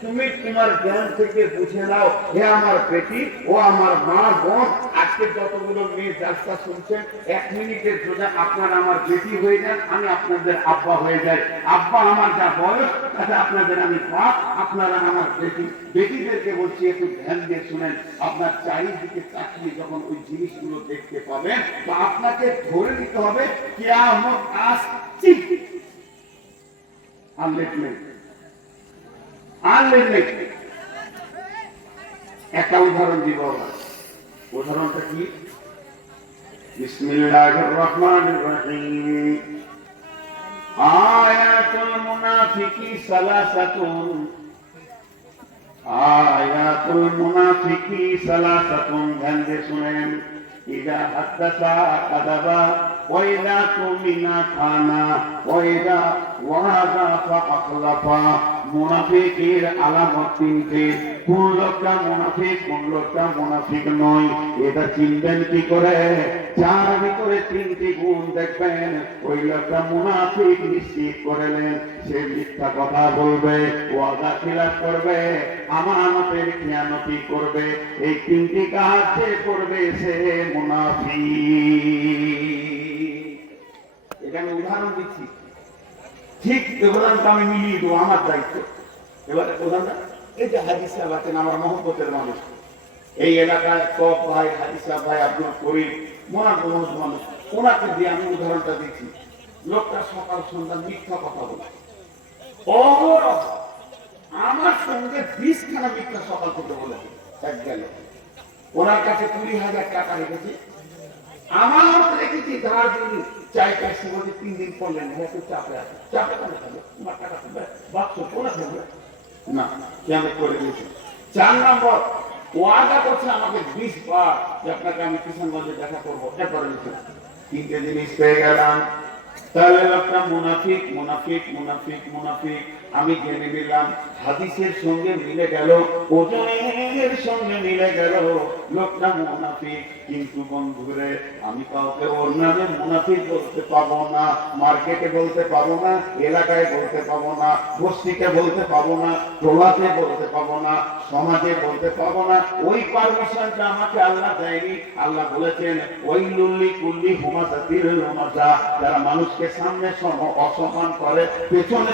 তুমি তোমার জ্ঞান থেকে বুঝে নাও হে আমার বেটি, ও আমার মা বোন, আজকে যতগুলো মেয়ে যাত্রা শুনছেন 1 মিনিটের জন্য আপনারা আমার বেটি হয়ে যান, আমি আপনাদের আব্বা হয়ে যাই। আব্বা আমার যা বয়স তাতে আপনাদের আমি বাপ, আপনারা আমার বেটি। বেটিদেরকে বলছি একটু ধ্যান দিয়ে শুনেন, আপনার চারিদিকে তাকিয়ে যখন ওই জিনিসগুলো দেখতে পাবেন তো আপনাকে ধরে নিতে হবে কিয়ামত আসছে। একটা উদাহরণ দিব। উদাহরণটা কি? বিসমিল্লাহির রহমানির রহিম। আয়াতুল মুনাফিকি সালাসাতুন, আয়াতুল মুনাফিকি সালাসাতুন, ধ্যান দিয়ে শুনেন। ইযা হাদাসা কাযাবা ওয়াইদা তুমিনা খানা ওয়াইদা ওয়াদা ফাআখলাফা। মুনাফিকের আলামত তিনটে। কোন লোকটা মুনাফিক, কোন লোকটা মুনাফিক নয়, এটা চিনবেন কি করে? যার ভিতরে তিনটি গুণ দেখবেন ওই লোকটা মুনাফিক নিশ্চিত করলেন। সে মিথ্যা কথা বলবে, ওয়াদা খিলাফ করবে, আমানতের খেয়ানতি করবে। এই তিনটি কাজ যে করবে সে মুনাফিক। এখানে উদাহরণ দিচ্ছি, ঠিক উদাহরণটা আমি মিলিয়ে দেবো, আমার দায়িত্ব। এবারে উদাহরণটা এই যে হাজি সাহেব আছেন, আমার মহব্বতের মানুষ, এই এলাকায় কপ ভাই, হাজি সাহেব ভাই, আব্দুল করিম, মনার মানুষ, ওনাকে দিয়ে আমি উদাহরণটা দিচ্ছি। লোকটা সকাল সন্ধ্যা মিথ্যা কথা বলে, আমার সঙ্গে 20 খানা মিথ্যা সকাল থেকে বলেছে। এক গেল ওনার কাছে 20,000 টাকা রেখেছি, আমার রেখেছি ধার দিন, চাই কাশি বলে 3 দিন পড়লেন, একটু চাপে আছে, চাপে কেন থাকবে, তোমার টাকা থাকবে, বাক্স পড়ে থাকবে না, কেন করে দিয়েছি। 4 নম্বর, ওয়াদা করছে আমাকে 20 বার যে আপনাকে আমি কিষানগঞ্জে দেখা করবো, এরপরে দিচ্ছে। 3টে জিনিস পেয়ে গেলাম। তাহলে লোকটা মুনাফিক, মুনাফিক, মুনাফিক, মুনাফিক। আমি জেনে নিলাম, হাদিসের সঙ্গে মিলে গেল, ওজনের সঙ্গে মিলে গেল, লোকটা মুনাফিক। কিন্তু বন্ধুরে, আমি কাউকে ওর নামে মুনাফিক বলতে পাবো না, মার্কেটে বলতে পাবো না, এলাকায় বলতে পাবো না, বস্তিতে বলতে পাবো না, টোলাতে বলতে পাবো না, সমাজে বলতে পাবো না। ওই পারমিশনটা আমাকে আল্লাহ দেয়নি। আল্লাহ বলেছেন, ওই লুল্লি কুল্লি হুমাজাতির লুমাজা, যারা মানুষকে সামনে অসম্মান করে, পেছনে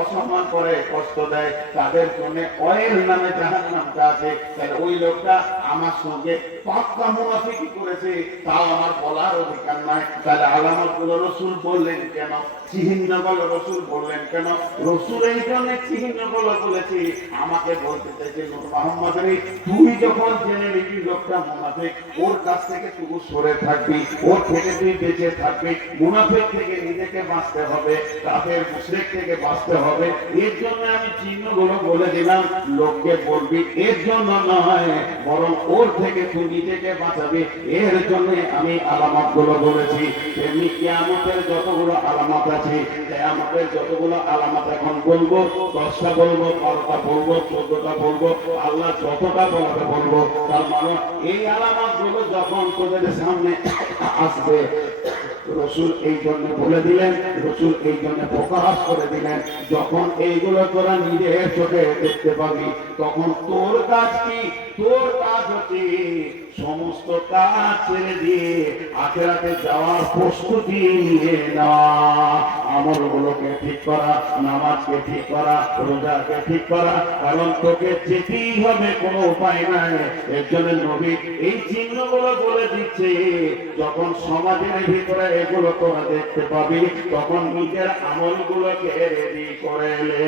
অসম্মান করে, কষ্ট দেয়, তাদের জন্য অয়েল নামে জাহান্নামটা আছে। তাহলে ওই লোকটা আমার সঙ্গে পাক্কা মুনাফিকি করেছে, তাও আমার বলার অধিকার নাই। তাহলে আলামতগুলো রসুল বললেন কেন? চিহ্নগুলো রসুল বললেন কেন? রসুল এই জন্য চিহ্নগুলো বলেছি, আমাকে বলতে চাইছে মোহাম্মদ আলী, তুই যখন জেনে নিবি লোকটা মুনাফিক, ওর কাছ থেকে তুই সরে থাকবি, ওর থেকে তুই বেঁচে থাকবি। মুনাফিক থেকে নিজেকে বাঁচতে হবে, কাফের মুশরিক থেকে বাঁচতে হবে। এর জন্য আমি চিহ্নগুলো বলে দিলাম, লোককে বলবি এর জন্য নয়, বরং ওর থেকে তুই নিজেকে বাঁচাবি, এর জন্য আমি আলামতগুলো বলেছি। তেমনি কিয়ামতের যতগুলো আলামত আছে, কিয়ামতের যতগুলো আলামত এখন বলবো, 10টা বলবো, 12টা বলবো, 14টা বলবো, আল্লাহ যতটা বলবে বলবো। তার মানে এই আলামতগুলো যখন তোদের সামনে আসবে, রসুল এই জন্য বলে দিলেন, রসুল এই জন্য প্রকাশ করে দিলেন, যখন এইগুলো তোরা নিজের চোখে দেখতে পাবি, তখন তোর কাজ কি? তোর কাজ হচ্ছে সমস্ত কাজ ছেড়ে দিয়ে আখিরাতে যাওয়ার প্রস্তুতি নিয়ে নেওয়া, আমলগুলোকে ঠিক করা, নামাজকে ঠিক করা, রোজাকে ঠিক করা। কারণ তোকে যেতেই হবে, কোনো উপায় নাই। এর জন্য নবী এই চিহ্নগুলো বলে দিচ্ছে, যখন সমাজের ভিতরে এগুলো তোরা দেখতে পাবি, তখন নিজের আমলগুলোকে রেডি করে নে।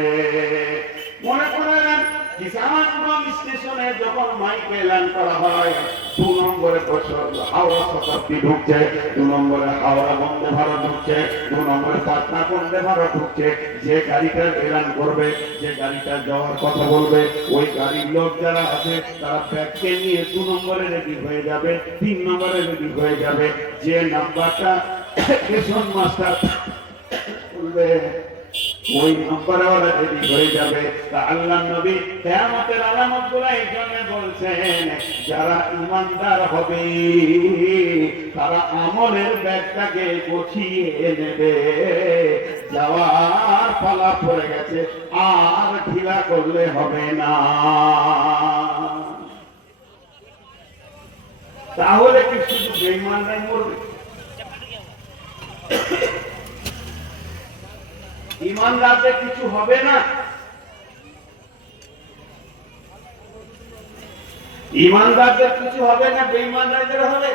মনে করেন কিষানগঞ্জ স্টেশনে যখন মাইক এলান করা হয়, 2 নম্বরে বছর হাওড়া শতাব্দী ঢুকছে, 2 নম্বরে হাওড়া বন্দে ভারত ঢুকছে, 2 নম্বরে পাটনা বন্দে ভারত ঢুকছে। যে গাড়িটা এলান করবে, যে গাড়িটা যাওয়ার কথা বলবে, ওই গাড়ির লোক যারা আছে তারা ব্যাগকে নিয়ে 2 নম্বরে রেডি হয়ে যাবে, 3 নম্বরে রেডি হয়ে যাবে। যে নাম্বারটা স্টেশন মাস্টার বলবে, ওই নম্বরে ওরা রেডি হয়ে যাবে। তা আল্লাহ নবী কিয়ামতের আলামতগুলো এই জন্য বলছেন, যারা ইমানদার হবে তারা আমলের ব্যাগটাকে গুছিয়ে নেবে, যাওয়ার পালা পড়ে গেছে, আর ঢিলা করলে হবে না। তাহলে কি শুধু বেঈমানরাই মরবে? ইমানদারদের কিছু হবে না? ইমানদারদের কিছু হবে না, বেঈমানদের হবে।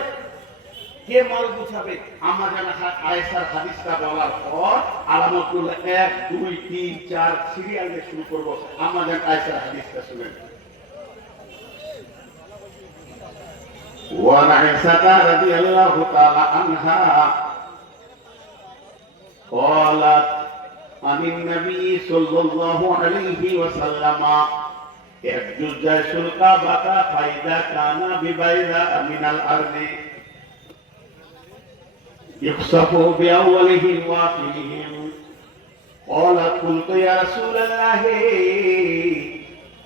কে মাল গুছাবে? আমাদের আয়েশার হাদিসটা বলার পর আলামতগুলো 1, 2, 3, 4 সিরিয়াল দিয়ে শুরু করবো। আমাদের আয়েশার হাদিসটা শুনেন। وعن عائشة رضي الله تعالى عنها قالت عن النبي صلى الله عليه وسلم يجوز جيش الكعبة فإذا كان ببيضاء من الأرض يخسف بأولهم وآخرهم قال قلت يا رسول الله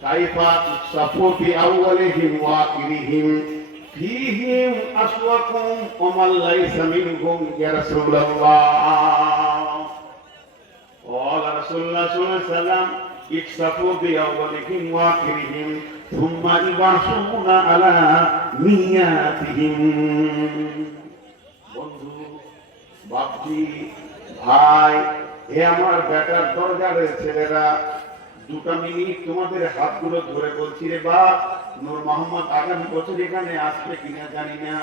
كيف يخسف بأولهم وآخرهم فيهم أسواقهم ومن ليس منهم يا رسول الله قال رسول الله صلى الله عليه وسلم يخسفوا بأولهم وآخرهم ثم يبعثون على نياتهم বন্ধু বাপজি ভাই এ আমার বেটার দরজার ছেলেরা 2 মিনিট তোমাদের হাতগুলো ধরে বলছি রে বাপ নূর মোহাম্মদ আগামী বছর এখানে আসবে কিনা জানি না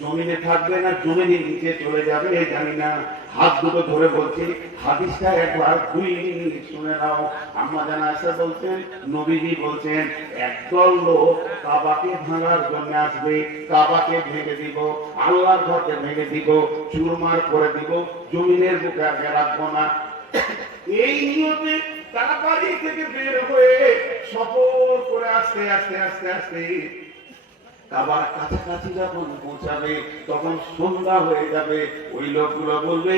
জমিনে থাকবে না জমিনের নিচে চলে যাবে জানি না হাত দুটো ধরে বলছি হাদিসটা একবার 2 মিনিট শুনে নাও আম্মা জানা এসে বলছেন নবীজি বলছেন একদল লোক কাবাকে ভাঙার জন্য আসবে কাবাকে ভেঙে দিব আল্লাহর ঘরকে ভেঙে দিব চুরমার করে দিব জমিনের বুকে আর রাখবো না এই নিয়তে তারা বাড়ি থেকে বের হয়ে সফর করে আস্তে আস্তে আস্তে আস্তে কাবার কাছাকাছি যখন পৌঁছাবে তখন সন্ধ্যা হয়ে যাবে ওই লোকগুলো বলবে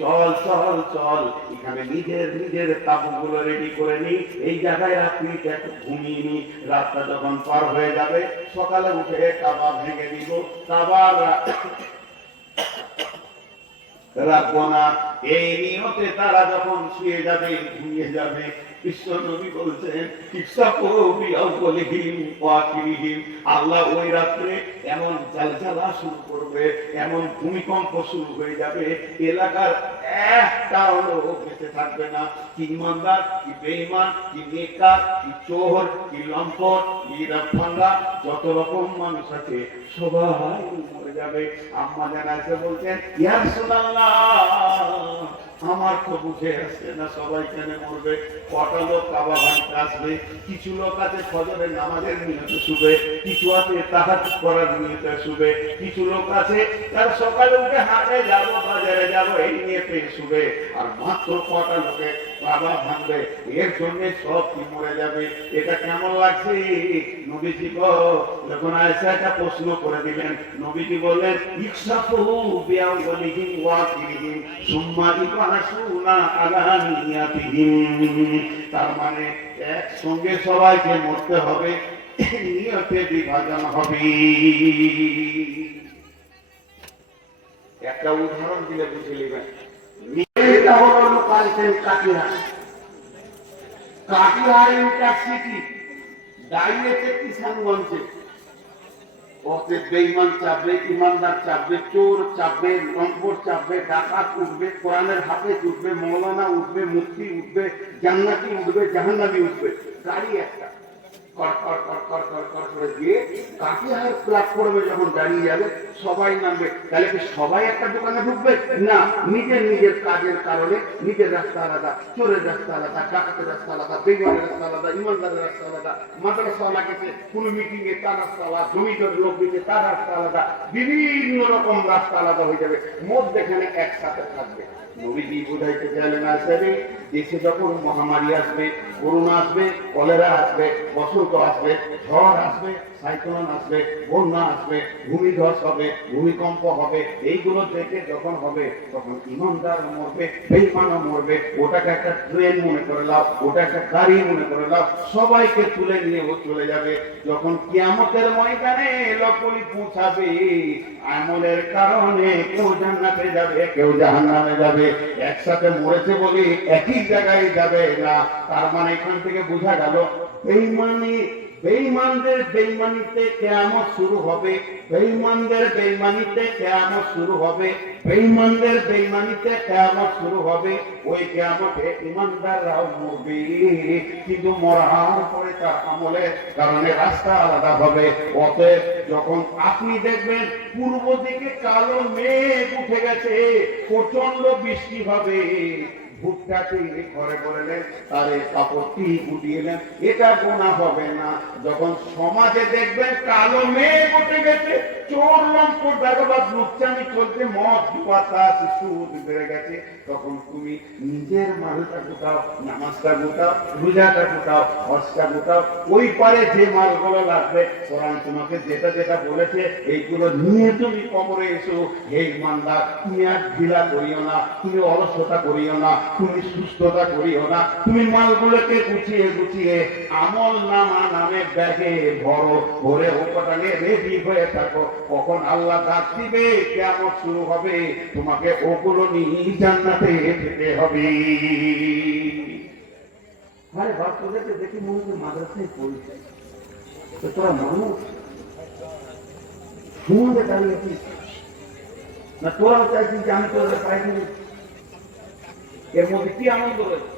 চল চল চল এখানে নিজের নিজের তাবুগুলো রেডি করে নি এই জায়গায় রাত্রিতে একটু ঘুমিয়ে নি রাতটা যখন পার হয়ে যাবে সকালে উঠে কাবা ভেঙে দিব কাবার রাখবো না এই নিয়তে তারা যখন শুয়ে যাবে ঘুমিয়ে যাবে বিশ্ব নবী বলছেন আল্লাহ ওই রাত্রে এমন জালজালা শুরু করবে এমন ভূমিকম্প শুরু হয়ে যাবে এলাকার একটা লোক বেঁচে থাকবে না কি ইমানদার কি বেঈমান কি নেককার কি চোর কি লম্পট কি রাফাঙ্গা যত রকম মানুষ আছে সবাই মরে যাবে আম্মা জানা এসে বলছেন ইয়া রাসূলুল্লাহ আমার তো বুঝে আসছে না সবাই কেন মরবে কটা লোক কাবা ভাঙতে আসবে কিছু লোক আছে ফজরের নামাজের নিয়তে শুবে কিছু আছে তাহাজ্জুদ করার নিয়তে শুবে কিছু লোক আছে তার সকালে উঠে হাটে যাব বাজারে যাব এই নিয়তে শুবে আর মাত্র কটা লোকে কাবা ভাঙবে এর জন্য সব কি মরে যাবে এটা কেমন লাগছে নবীজি যখন আয়েশা একটা প্রশ্ন করে দিলেন নবীজি বললেন ইকসাফু বিআউলিহিম ওয়া আখিরিহিম সুম্মা ইবাসুনা আলা নিয়াতিহিম তার মানে একসঙ্গে সবাইকে মরতে হবে নিয়তে বিভাজন হবে একটা উদাহরণ দিলে বুঝে নেবেন এটা হলো লোকাল ট্রেন কাটিহার ইন্টারসিটি ডাইরেক্টে কিষানগঞ্জে ওতে বেঈমান চাপবে ইমানদার চাপবে চোর চাপবে লম্পট চাপবে ডাকাত উঠবে কোরআনের হাফেজ উঠবে মৌলানা উঠবে মুফতি উঠবে জান্নাতি উঠবে জাহান্নামী উঠবে গাড়ি একটা কর কর কর কর কর কর করে দিয়ে কাটিহার প্ল্যাটফর্মে যখন দাঁড়িয়ে যাবে সবাই নামবে তাহলে কি সবাই একটা দোকানে ঢুকবে না নিজের নিজের কাজের কারণে নিজের রাস্তা আলাদা চোরের রাস্তা আলাদা ডাকাতের রাস্তা আলাদা বেঈমানের রাস্তা আলাদা ইমানদারের রাস্তা আলাদা মাদ্রাসা গেছে কোনো মিটিং এ তার রাস্তা আলাদা জমিদার লোক দিতে তার রাস্তা আলাদা বিভিন্ন রকম রাস্তা আলাদা হয়ে যাবে মধ্যেখানে একসাথে থাকবে নবীজি বুঝাইতে চাইলেন আসবে দেশে যখন মহামারী আসবে করোনা আসবে কলেরা আসবে বসন্ত আসবে ঝড় আসবে সাইক্লোন আসবে বন্যা আসবে ভূমিধস হবে ভূমিকম্প হবে এইগুলো দেখে যখন হবে তখন ইমানদার মরবে বেঈমানও মরবে ওটাকে একটা ট্রেন মনে করে নাও ওটা একটা গাড়ি মনে করে নাও সবাইকে তুলে নিয়ে ও চলে যাবে যখন কিয়ামতের ময়দানে লোকগুলি পৌঁছাবে আমলের কারণে কেউ জান্নাতে যাবে কেউ জাহান্নামে যাবে একসাথে মরেছে বলে একই জায়গায় যাবে না তার মানে এখান থেকে বোঝা গেল বেঈমানদের বেঈমানিতে কিয়ামত শুরু হবে বেঈমানদের বেঈমানিতে কিয়ামত শুরু হবে বেঈমানদের বেঈমানিতে কিয়ামত শুরু হবে ওই কিয়ামতে ইমানদাররাও মরবে কিন্তু মরার পরে তার আমলের কারণে রাস্তা আলাদা হবে অতএব যখন আপনি দেখবেন পূর্ব দিকে কালো মেঘ উঠে গেছে প্রচন্ড বৃষ্টি হবে ভুট্টাটি ঘরে বললেন তারে কাপড়টি গুটিয়ে নেন এটা গোনা হবে না যখন সমাজে দেখবেন কালো মেঘ উঠে গেছে চোর লম্পট বেগবাদ লুচ্চামি চলছে, মদ জুয়া তাস সুদ বেড়ে গেছে, তখন তুমি নিজের মালটা গোটাও, নামাজটা গোটাও, রোজাটা গোটাও, হজটা গোটাও। ওই পারে যে মালগুলো লাগবে কোরআন তোমাকে যেটা যেটা বলেছে এইগুলো নিয়ে তুমি কবরে এসো। হে ইমানদার, তুমি আর ঢিলা করিও না, তুমি অলসতা করিও না, তুমি সুস্থতা করিও না, তুমি মালগুলোকে গুছিয়ে গুছিয়ে আমল নামা নামে ব্যাগে ভরো, ভরে ওপটানে রেডি হয়ে থাকো। কখন আল্লাহ ডাক দিবে, কিয়ামত শুরু হবে, তোমাকে ওগুলো নিয়ে জান্নাতে যেতে হবে। আরে বাপ, তোদেরকে দেখি মনে হচ্ছে মাদ্রাসায় পড়ছে, তো তোরা মানুষ সুমন্দে দাঁড়িয়েছিস না? তোরাও চাইছিস যে আমি তোদের পাইনি? এর মধ্যে কি আনন্দ রয়েছে?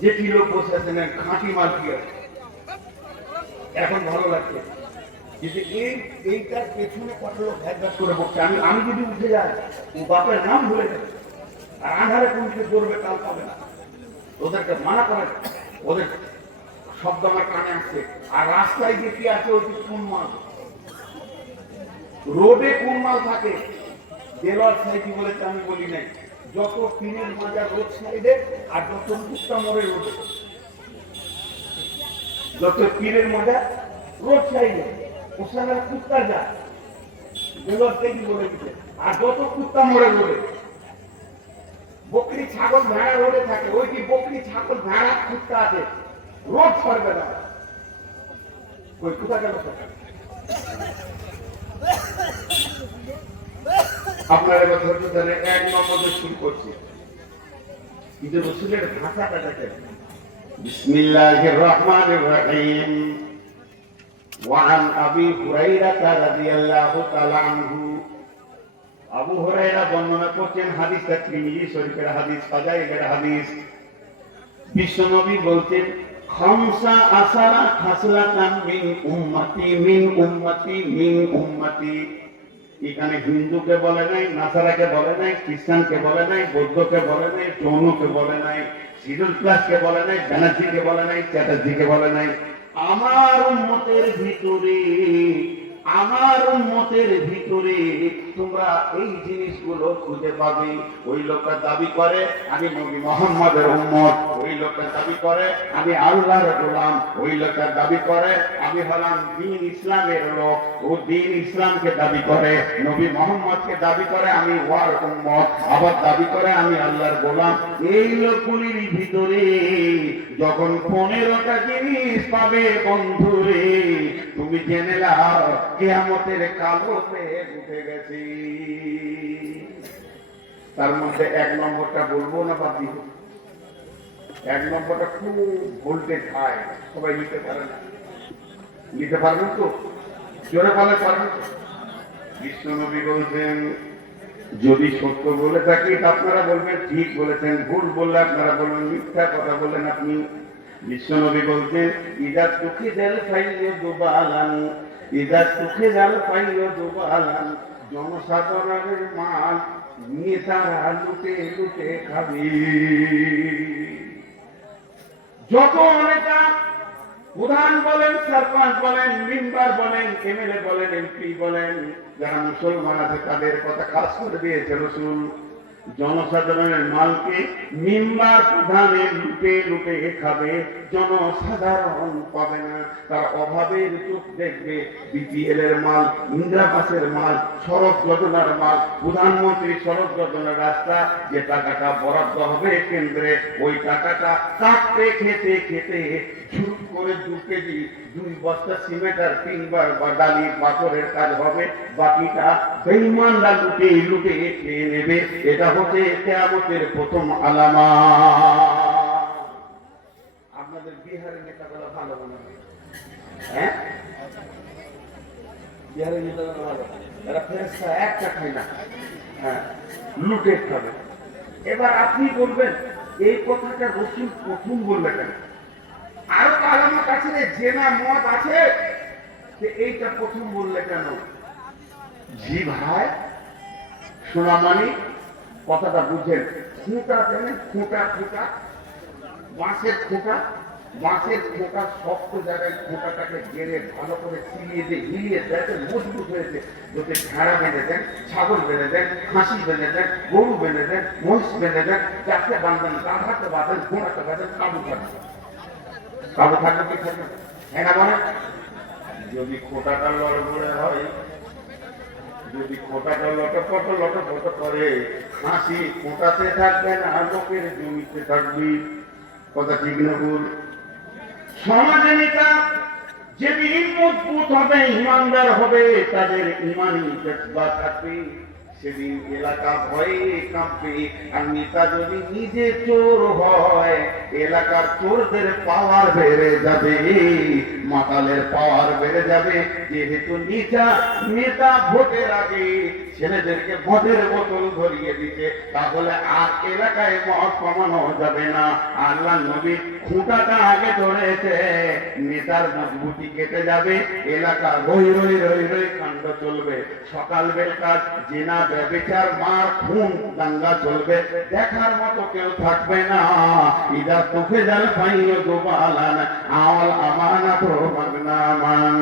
যে কি লোক বসে আছেন খাঁটি মাল কি আছে, এখন ভালো লাগছে। কিন্তু এইটার পেছনে কত লোক ভ্যাট করে বসছে। আমি যদি উঠে যাই, ও বাপের নাম ভুলে যাবে, আর আধারে কোন দিকে করবে কাল পাবে না। ওদেরকে মানা করে, ওদের শব্দ আমার কানে আসছে। আর রাস্তায় যে কি আছে, ওই কোন মাল, রোডে কোন মাল থাকে, দেলোয়ার সাইডি বলেছে, আমি বলি নাই। যত পিনের মাজা রোড সাইডে, আর যত কুত্তা মোড়ে রোডে, যত পীরের মাজা রোড সাইডে, ওখানে কুত্তা যায়, দেলোয়ার সাইডি বলে দিচ্ছে। আর যত কুত্তা মোড়ে রোডে, বকরি ছাগল ভেড়া রোডে থাকে, ওই কি বকরি ছাগল ভেড়া কুত্তা আছে, রোড সরবে না। ওই কোথা গেল? আপনার এবার ধৈর্য ধরে 1 নম্বরে শুরু করছি। কিন্তু রসুলের ভাষাটা দেখেন, বিসমিল্লাহির রহমানির রহিম। ওয়ান আবি হুরায়রা রাদিয়াল্লাহু তাআলা আনহু, আবু হুরায়রা বর্ণনা করছেন, হাদিসটা তিরমিজি শরীফের হাদিস, ফাজাইলের হাদিস। বিশ্বনবী বলছেন, খামসা আসারা খাসলাতান মিন উম্মতি মিন উম্মতি মিন উম্মতি। এখানে হিন্দুকে বলে নাই, নাসারাকে বলে নাই, খ্রিস্টানকে বলে নাই, বৌদ্ধকে বলে নাই, জৈনকে বলে নাই, শিডিউল ক্লাসকে বলে নাই, ব্যানার্জিকে বলে নাই, চ্যাটার্জিকে বলে নাই। আমার উম্মতের ভিতরে, আমার উম্মতের ভিতরে তোমরা এই জিনিসগুলো খুঁজে পাবে। ওই লোকটা দাবি করে আমি নবী মুহাম্মদের উম্মত, ওই লোকটা দাবি করে আমি আল্লাহর গোলাম, ওই লোকটা দাবি করে আমি হলাম দ্বীন ইসলামের লোক, ও দ্বীন ইসলামকে দাবি করে, নবী মুহাম্মদকে দাবি করে আমি ওয়ার উম্মত, আবার দাবি করে আমি আল্লাহর গোলাম। এই লোকগুলির ভিতরে যখন 15টা জিনিস পাবে বন্ধুরে, তুমি জেনে নাও কিয়ামতের কালোতে উঠে গেছি। তার মধ্যে 1 নম্বরটা বলবো না বাদ দিব? 1 নম্বরটা খুব ভোল্টেজ হাই, সবাই নিতে পারে না। নিতে পারবেন তো? জোরে বলে পারবেন তো? বিশ্বনবী বলছেন, যদি সত্য বলে থাকি আপনারা বলবেন ঠিক বলেছেন, ভুল বললে আপনারা বলবেন মিথ্যা কথা বললেন আপনি। বিশ্বনবী বলছেন, ইদা তুখি দেল ফাইলিও দুবালান, ইদা তুখি দেল ফাইলিও দুবালান, জনসাধারণের মাল নিয়ে তারা লুটে লুটে খাবে। যত নেতা, প্রধান বলেন, সরপঞ্চ বলেন, মেম্বার বলেন, এমএলএ বলেন, এমপি বলেন, যারা মুসলমান আছে তাদের কথা খাস করে দিয়েছে রসুল। জনসাধারণের মালকে মেম্বার প্রধানের লুটে লুটে খাবে, জনসাধারণ পাবে না। তার অভাবের চোখ দেখবে। বিপিএল এর মাল, ইন্দিরাবাসের মাল, সড়ক যোজনার মাল, প্রধানমন্ত্রী সড়ক যোজনার রাস্তা, যে টাকাটা বরাদ্দ হবে কেন্দ্রে, ওই টাকাটা কাটতে খেতে খেতে ঝুট করে 2 কেজি 2 বস্তা সিমেন্ট আর 3 বার বালি পাথরের কাজ হবে, বাকিটা বেঈমানরা লুটে লুটে খেয়ে নেবে। এটা হচ্ছে কিয়ামতের প্রথম আলামত। আপনাদের বিহারের নেতাগুলো ভালো মনে হয়, হ্যাঁ? বিহারের নেতাগুলো ভালো, এরা ফেরেশতা একটা খায় না, হ্যাঁ, লুটে খাবে। এবার আপনি বলবেন এই কথাটা রসুল প্রথম বলবে কেন? আরো আলামত আছে, জেনা মত আছে, এইটা প্রথম বললে কেন? জি ভাই, সোনামানি কথাটা বুঝেন। খুঁটা জানেন? খুঁটা, খুঁটা, বাঁশের খুঁটা, মাছের খোঁটা শক্ত জায়গায় খোঁটাটাকে গেড়ে ভালো করে চিলিয়ে দিয়ে হিলিয়ে যাতে মজবুত হয়েছে, যদি ভেড়া বেঁধে দেন, ছাগল বেঁধে দেন, খাসি বেঁধে দেন, গরু বেঁধে দেন, মহিষ বেঁধে দেন, যাতে বাঁধেন, গাধাতে বাঁধেন, ঘোড়াতে বাঁধেন, কাবু থাকবে। কাবু থাকবে কি থাকবে? হ্যাঁ না বলে? যদি খোঁটাটা লড়বড়ে হয়, যদি খোঁটাটা লটপট করে, হাসি খোঁটাতে থাকবে না, লোকের জমিতে থাকবি। কথা ঠিক না ভুল? সমাজে নেতা যেদিন মজবুত হবে, ইমানদার হবে, তাদের ইমানি জজ্বা থাকবে, সেদিন এলাকা ভয়ে কাঁপবে। আর নেতা যদি নিজে চোর হয়, এলাকার চোরদের পাওয়ার বেড়ে যাবে, মাতালের পাওয়ার বেড়ে যাবে। যেহেতু নেতা ভোটের আগে ছেলেদেরকে ভোটের বোতল ধরিয়ে দিতে, তাহলে আর এলাকায় মদ কমানো যাবে না। আল্লাহ নবী খুঁটাটা আগে ধরেছে, নেতার মজবুতি কেটে যাবে, এলাকা রই রই রই রই কাণ্ড চলবে। সকাল বেলকার জেনা ব্যভিচার মার খুন দাঙ্গা চলবে, দেখার মতো কেউ থাকবে না। ইদা তুফে জাল পাইও গোপালান আওয়াল আমানা তো মাগনামান।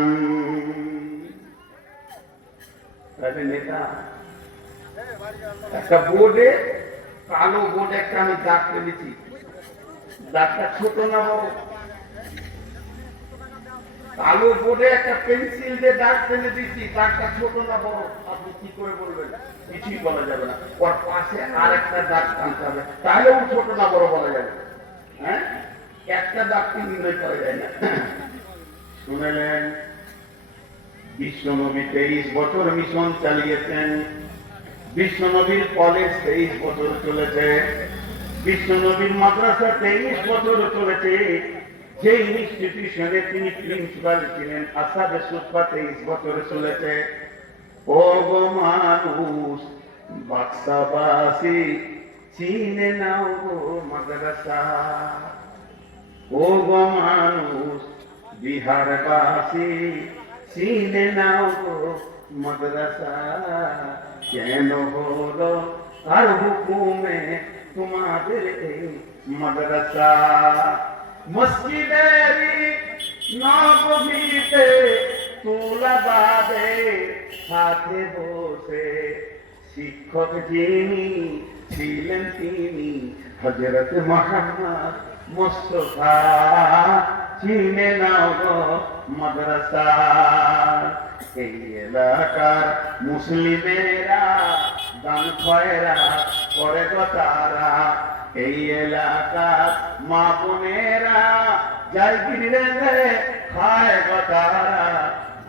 নেতা একটা বোর্ডে, কালো বোর্ড একটা আমি দাগ ফেলেছি, দাগটা ছোট না বড়? কালো বোর্ডে একটা পেন্সিল দিয়ে দাগ ফেলে দিচ্ছি, দাগটা ছোট না বড়? আপনি কি করে বলবেন? কিছুই বলা যাবে না। ওর পাশে আর একটা দাগ টানতে হবে, তাহলেও ছোট না বড় বলা যাবে। হ্যাঁ, একটা দাগকে নির্ণয় করা যায় না। শুনেলেন বিশ্বনবী 23 বছর মিশন চালিয়েছেন। বিশ্বনবীর কলেজ 23 বছর চলেছে, বিশ্বনবীর মাদ্রাসা 23 বছর চলেছে। যে ইনস্টিটিউশনে তিনি প্রিন্সিপাল ছিলেন, আসাবে সুফা 23 বছর চলেছে। ও গো মানুষ, বাক্সাবাসী চিনে নাও গো মাদ্রাসা। ও গো মানুষ, বিহারবাসী চিনে নাও গো মাদ্রাসা। কেন হলো আর হুকুমে তোমাদের এই মাদ্রাসা? মসজিদেরই নববীতে তুলাবাদের সাথে বসে শিক্ষক যিনি ছিলেন তিনি হযরত মুহাম্মদ মুস্তাফা। চিনে নাও গো মাদ্রাসা। এই এলাকার মুসলিমেরা দান খয়রাত করে গো তারা, এই এলাকার মা বোনেরা যাই গিরে খায় গো তারা।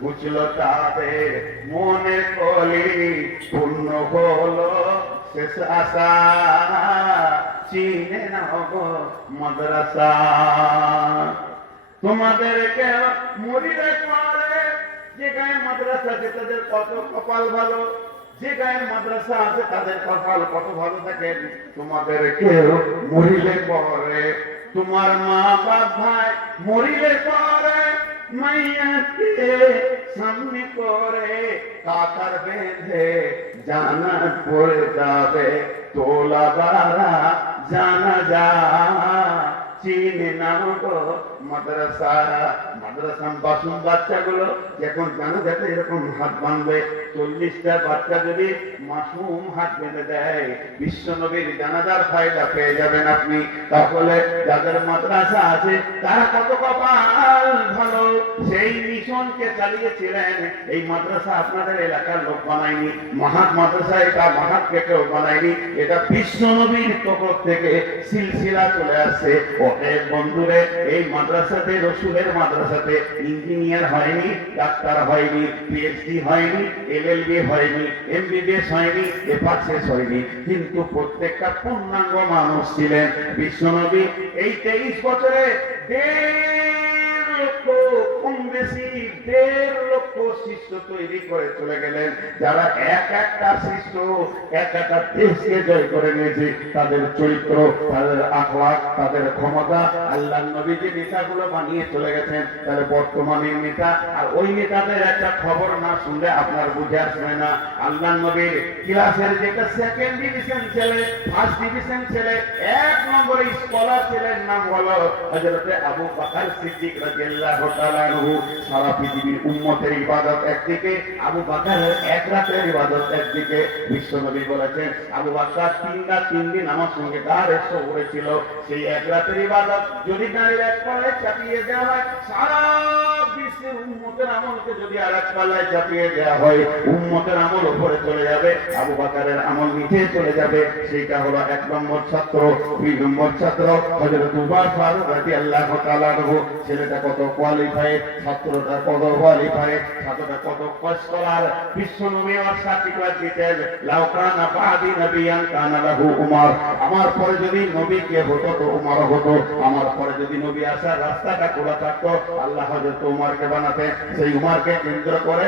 বুঝলো তাদের মনের কলি, পূর্ণ হলো শেষ আশা। চিনে নাও গো মাদ্রাসা। তোমাদেরকে মরিলে পরে যে গায়ে মাদ্রাসা আছে তাদের কত কপাল ভালো, যে গায়ে মাদ্রাসা আছে তাদের কপাল কত ভালো থাকে। তোমাদেরকে মরিলে পরে, তোমার মা বাপ ভাই মরিলে পরে মাইয়াকে সামনে করে কাতার বেঁধে জানাত পড়ে যাবে, তোলা বারা জানা যা। চিনে নাও গো মাদ্রাসা। মাদ্রাসা বাসুম বাচ্চাগুলো যখন জানাজাতে এরকম হাত বাঁধবে, 40টা বাচ্চা যদি মাসুম হাত বেঁধে দেয়, বিশ্বনবীর জানাজার ফায়দা পেয়ে যাবেন আপনি। তাহলে যাদের মাদ্রাসা আছে তারা কত কপাল ভালো, সেই মিশনকে চালিয়েছিলেন। এই মাদ্রাসা আপনাদের এলাকার লোক বানায়নি, মাহাত মাদ্রাসা এটা মাহাতকে কেউ বানায়নি, এটা বিশ্বনবীর তরফ থেকে সিলসিলা চলে আসছে। অতএব বন্ধুরে, এই মাদ্রাসাতে, রসুলের মাদ্রাসাতে ইঞ্জিনিয়ার হয়নি, ডাক্তার হয়নি, পিএইচডি হয়নি, এলএলবি হয়নি, এমবিবিএস হয়নি, এপার শেষ হয়নি, কিন্তু প্রত্যেকটা পূর্ণাঙ্গ মানুষ ছিলেন। বিশ্বনবী এই 23 বছরে 1.5 লক্ষ, কম বেশি 1.5 লক্ষ শিষ্য তৈরি করে চলে গেলেন, যারা একটা শিষ্য একটা দেশকে জয় করে নিয়েছে। তাদের চরিত্র, তাদের আখলাক, তাদের ক্ষমতা আল্লাহ নবী যে নেতাগুলো বানিয়ে চলে গেছেন, তাহলে বর্তমানে নেতা আর ওই নেতাদের একটা খবর না শুনলে আপনার বুঝে আসবে না। আল্লাহ নবীর ক্লাসের যেটা সেকেন্ড ডিভিশন ছেলে, ফার্স্ট ডিভিশন ছেলে, 1 নম্বরে স্কলার ছিলেন, নাম হলো হযরতে আবু বকর সিদ্দিক রাদিয়াল্লাহু তাআলা আনহু। সারা পৃথিবীর উম্মতের ইবাদত একদিকে, আবু বকরের এক রাতের ইবাদত একদিকে। বিশ্বনবী বলেছেন আবু বকর 3 দিন আমার সঙ্গে দাঁড়ে করেছিল। সেই এক রাতের ইবাদত যদি দাঁড়িয়ে এক পাল্লায় চাপিয়ে দেওয়া হয়, সারা বিশ্বের উম্মতের আমলকে যদি আর এক পাল্লায় চাপিয়ে দেওয়া হয়, উম্মতের আমল উপরে চলে যাবে, আবু বকরের আমল নিচে চলে যাবে। সেইটা হলো 1 নম্বর ছাত্র। 2 নম্বর ছাত্র হযরত উমর ফারুক রাদিয়াল্লাহু তাআলা আনহু। ছেলেটা কত কোয়ালিফাইড, ছাত্রটা কত কোয়ালিফাইড, ছাত্রটা কত স্কলার। বিশ্বনবী ওর সার্টিফিকেট দিতেন, লাউ কানা বাদি নবিয়ান কানা লাহু উমর। আমার পরে যদি নবী কে হতো তো উমর হতো। আমার পরে যদি নবী আসার রাস্তাটা খোলা থাকতো, আল্লাহ হযরত উমরকে বানাতেন। সেই উমরকে কেন্দ্র করে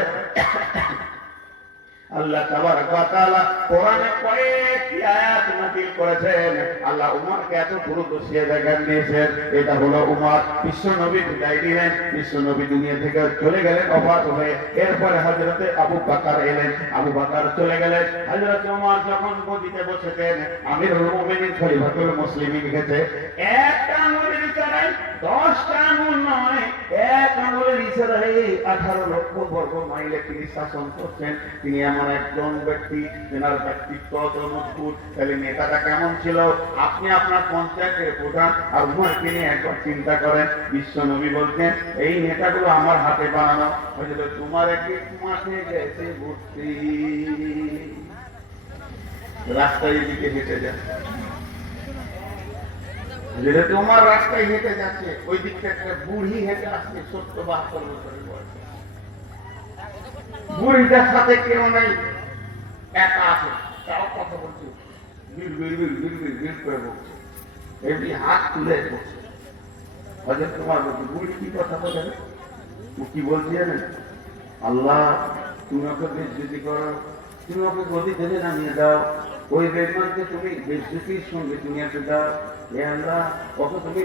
আল্লাহ তাবারক ওয়া তাআলা কোরআনে কয়েকটি আয়াত নাযিল করেছেন। আল্লাহ উমরকে এত গুরুত্ব দিয়ে জায়গা দিয়েছেন। এটা হলো উমর। বিশ্ব নবী বিদায় দিলেন, বিশ্ব নবী দুনিয়া থেকে চলে গেলেন ওফাত হয়ে। এরপরে হযরতে আবু বকর এলেন, আবু বকর চলে গেলেন। হযরত উমর যখন গদিতে বসেছেন, আমিরুল মুমিনিন খলিফাতুল মুসলিমিন গেছে, একটা আঙ্গুলের ইশারায় 10টা আঙ্গুল নয়, এক আঙ্গুলের ইশারায় 18 লক্ষ বর্গ মাইলে তিনি শাসন করছেন। তিনি এমন একজন ব্যক্তি, তেনার ব্যক্তিত্ব অত মজবুত। তাহলে নেতাটা কেমন ছিল? আপনি আপনার পঞ্চায়েতের প্রধান আর উমরকে নিয়ে একবার চিন্তা করেন। বিশ্ব নবী বলছেন এই নেতাগুলো আমার হাতে বানানো। হয়তো তোমার একটি মাঠে গেছে ঘুরতে, রাস্তায় দিকে হেঁটে যাচ্ছে, যেটা তোমার রাস্তায় হেঁটে যাচ্ছে, ওই দিকটা একটা বুড়ি হেঁটে আসছে, 70-72 বছরের বয়সে। বুড়িটার সাথে কেউ নেই, একা আছে, তাও কথা বলছে, বিল বিল বিল বিল বিল বিল করে বলছে, এমনি হাত তুলে বলছে। হযরত তোমার বলছে বুড়ি কি কথা বলে, ও কি বলছে জানেন? আল্লাহ তুমি ওকে বেজ্জতি করো, তুমি ওকে গদি থেকে নামিয়ে দাও, ওই বেঈমানকে তুমি বেজ্জতির সঙ্গে দুনিয়াতে দাও। হে আল্লাহ ওকে তুমি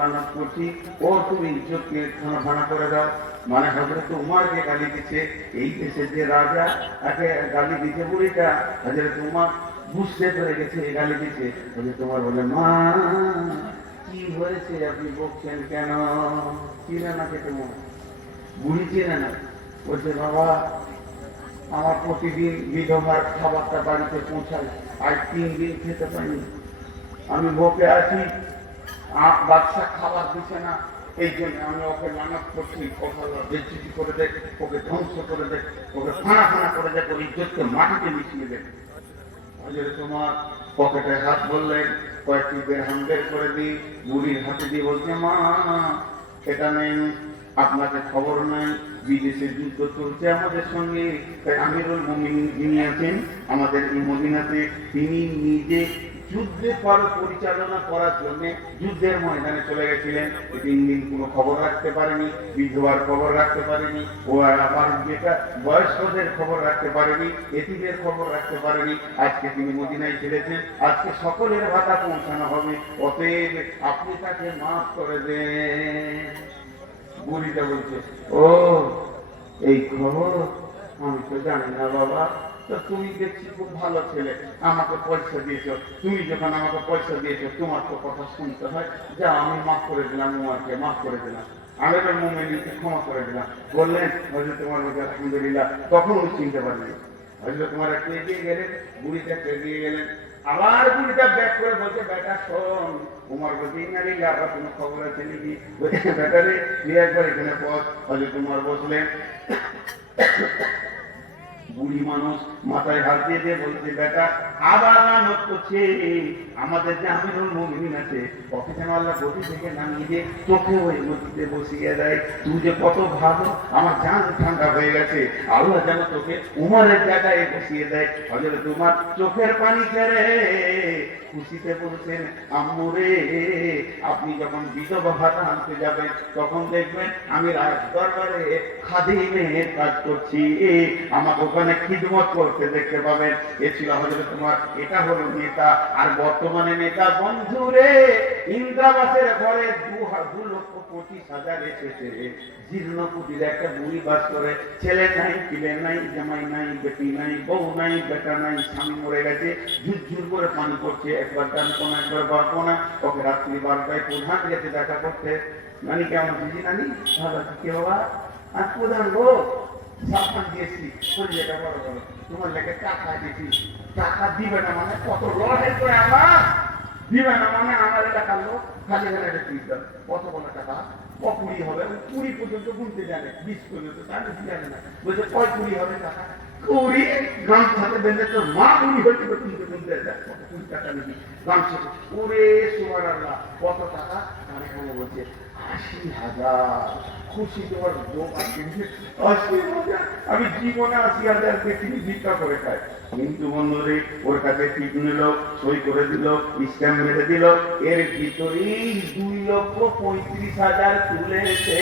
লানত করছি, ও তুমি ইজ্জতকে খানা ফানা করে দাও। মানে হযরত উমরকে গালি দিচ্ছে, এই দেশের যে রাজা তাকে গালি দিতে বুড়িটা, হযরত উমর বুঝতে পেরে গেছে এই গালি দিচ্ছে। হযরত উমর বলে মা কি হয়েছে, আপনি বকছেন কেন? চিনে না কে তোমার? বুড়ি চিনে না। বলছে বাবা আমার প্রতিদিন বিধবার খাবারটা বাড়িতে পৌঁছায়, আজ 3 দিন খেতে পাইনি, আমি বকে আছি, বাচ্চা খাবার দিচ্ছে না, এই জন্য আমি ওকে লানত করছি, ওকে বেজ্জতি করে দেখ, ওকে ধ্বংস করে দেখ, ওকে ফানা ফানা করে দেখ, ওর ইজ্জতকে মাটিতে মিশিয়ে দেখ। তোমার পকেটে হাত বললেন, কয়েকটি দিরহাম বের করে দিই, বুড়ির হাতে দিয়ে বলছে মা এটা নেই, আপনাকে খবর নাই বিদেশে যুদ্ধ চলছে আমাদের সঙ্গে, তাই আমিরুল মুমিনিন যিনি আছেন আমাদের এই মদিনাতে, তিনি নিজে যুদ্ধে পরিচালনা করার জন্য যুদ্ধের ময়দানে চলে গেছিলেন। 3 দিন কোনো খবর রাখতে পারেনি, বিধবার খবর রাখতে পারেনি, ও আবার যেটা বয়স্কদের খবর রাখতে পারেনি, এতিমের খবর রাখতে পারেনি। আজকে তিনি মদিনায় ছেড়েছেন, আজকে সকলের ভাতা পৌঁছানো হবে, অতএব আপনি তাকে মাফ করে দেন। বুড়িটা বলছে ও এই খবর আমি তো জানি না বাবা, তো তুমি দেখছি খুব ভালো ছেলে, আমাকে পয়সা দিয়েছো, তুমি যখন আমাকে পয়সা দিয়েছো তোমার তো কথা শুনতে হয়, যা আমি মাফ করে দিলাম, উমারকে মাফ করে দিলাম, আমিরুল মুমিনিনকে ক্ষমা করে দিলাম। বললেন হযরত উমর বললেন আলহামদুলিল্লাহ। তখন উনি চিনতে পারলেন, হযরত উমর একটু এগিয়ে গেলেন, বুড়িটা একটু এগিয়ে গেলেন, আবার বুড়িটা ব্যাক করে বলছে বেটা শোন। উমর বলছে ইন্নালিল্লাহি ওয়া কোনো খবর আছে নাকি? বেটা রে তুই একবার এখানে বস। হযরত উমর বসলেন, বুড়ি মানুষ মাথায় হাত দিয়ে দিয়ে বলছে, বেটা আবার লানত করছে। আমাদের যে আমিরুল মুমিনিন আছে, ওকে যেন আল্লাহ গতি থেকে নামিয়ে দিয়ে তোকে ওই নদীতে বসিয়ে দেয়। তুই যে কত ভালো, আমার জান ঠান্ডা হয়ে গেছে। আল্লাহ যেন তোকে উমরের জায়গায় বসিয়ে দেয়। হযরত তোমার চোখের পানি ছেড়ে খুশিতে বলছেন, আম্মু রে, আপনি যখন বিধবা ভাতা আনতে যাবেন তখন দেখবেন আমি রাজ দরবারে খাদিমের কাজ করছি, আমাকে ওখানে খিদমত করতে দেখতে পাবেন। এ ছিল হযরত তোমার, এটা হলো নেতা। আর বর্তমানে নেতা বন্ধু রে, ইন্দ্রাবাসের ঘরে 2,25,000 এসেছে। জীর্ণ কুটির একটা বুড়ি বাস করে, ছেলে নাই, ছেলে নাই, জামাই নাই, বেটি নাই, বউ নাই, বেটা নাই, স্বামী মরে গেছে, ঝুরঝুর করে পানি পড়ছে, একবার ডান কোনা একবার বাঁ কোনা। ওকে রাত্রি 12টায় প্রধান গেছে দেখা করতে। নানি কেমন আছিস? নানি ভালো আছি। কে বাবা? আর প্রধান গো, সাবধান দিয়েছি, শরীরটা বড় বড়, তোমার লেগে টাকা দিয়েছি। টাকা দিবে না মানে কত লড়াই করে আমার, দিবে না মানে আমার এলাকা লোক খালি বেলাটা দিস, কত বড় টাকা, 20 হবে, 20 পর্যন্ত গুনতে জানে, 20 পর্যন্ত, তার বেশি জানে না। বলছে 20 হবে টাকা, 20 গামছাতে বেঁধে তোর মা 20 হয়েছে, তুই গুনতে যায় কত 20 টাকা নিবি গামছাতে। ওরে সুবহানাল্লাহ, কত টাকা? তার এখানে বলছে 80,000। খুশি তোমার লোক আছে 80,000। আমি জীবনে 80,000 পৃথিবী ভিক্ষা করে খাই। কিন্তু বন্ধুরে, ওর কাছে টিপ নিল, সই করে দিল, স্ট্যাম্প মেরে দিল, এর ভিতরেই 2,35,000 তুলেছে,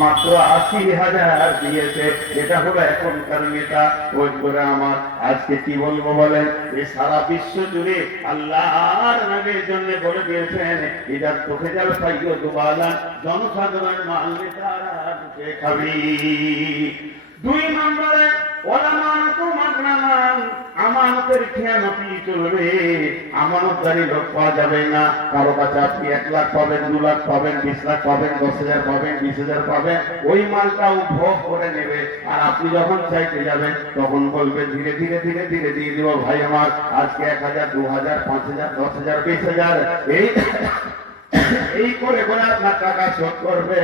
মাত্র 80,000 দিয়েছে। এটা হলো এখনকার নেতা। ওই করে আমার আজকে কি বলবো বলেন, এই সারা বিশ্ব জুড়ে আল্লাহর নামের জন্য বলে দিয়েছেন, এটার চোখে যাবে পাইও দুবালা, জনসাধারণ মাল নেতারা ঢুকে খাবি। 2 নম্বরে আমানতের খেয়ানতি চলবে, আমানতদারি লোক পাওয়া যাবে না। কারো কাছে আপনি 1 লাখ পাবেন, 2 লাখ পাবেন, 20 লাখ পাবেন, 10,000 পাবেন, 20,000 পাবেন, ওই মালটাও ভোগ করে নেবে। আর আপনি যখন চাইতে যাবেন তখন বলবে ধীরে ধীরে ধীরে ধীরে দিয়ে দিব ভাই আমার, আজকে 1,000, 2,000, 5,000, 10,000, 20,000, এই করে করে আপনার টাকা শোধ করবে।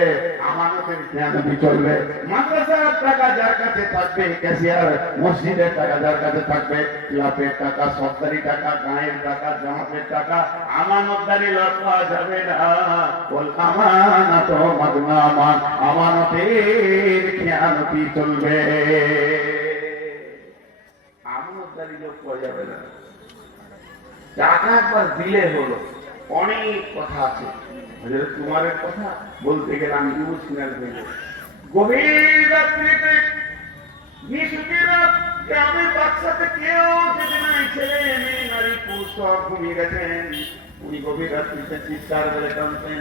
আমানতের খেয়ানতি চলবে। মাদ্রাসার টাকা যার কাছে থাকবে, ক্যাশিয়ার, মসজিদের টাকা যার কাছে থাকবে, ক্লাবের টাকা, সরকারি টাকা, গাঁয়ের টাকা, জামাতের টাকা, আমানতদারি লোক পাওয়া যাবে না। বল আমানত মাগনামান, আমানতের খেয়ানতি চলবে, আমানতদারি লোক পাওয়া যাবে না। টাকা একবার দিলে হলো। অনেক কথা আছে, তোমার কথা বলতে গেলে আমি ইমোশনাল হয়ে যাই। গভীর রাত্রিতে গ্রামের বাচ্চাতে কেউ যেতে নাই, ছেলে মেয়ে নারী পুরুষ সব ঘুমিয়ে গেছেন। উনি গভীর রাত্রিতে চিৎকার করে কাঁদতেন,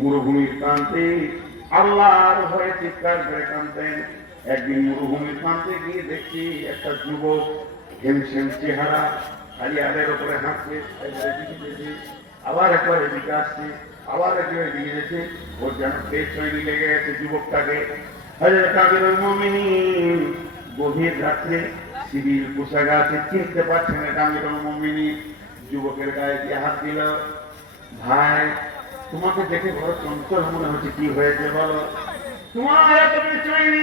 মরুভূমির প্রান্তে আল্লাহর ভয়ে চিৎকার করে কাঁদতেন। একদিন মরুভূমির প্রান্তে গিয়ে দেখছি একটা যুবক, ঘেমশেম চেহারা, হারিয়াদের উপরে হাঁটছে, আবার একবার এদিকে আসছে, আবার একবার এদিকে গেছে। ওর যেন পেছনে লেগে গেছে যুবকটাকে। হযরত আমিরুল মুমিনিন গভীর রাত্রে সিভিল পোশাক আছে, চিনতে পারছেন এটা আমিরুল মুমিনিন। যুবকের গায়ে দিয়ে হাত দিল, ভাই তোমাকে দেখে বড় চঞ্চল মনে হচ্ছে, কি হয়েছে বলো? তোমার এত বেচৈনি,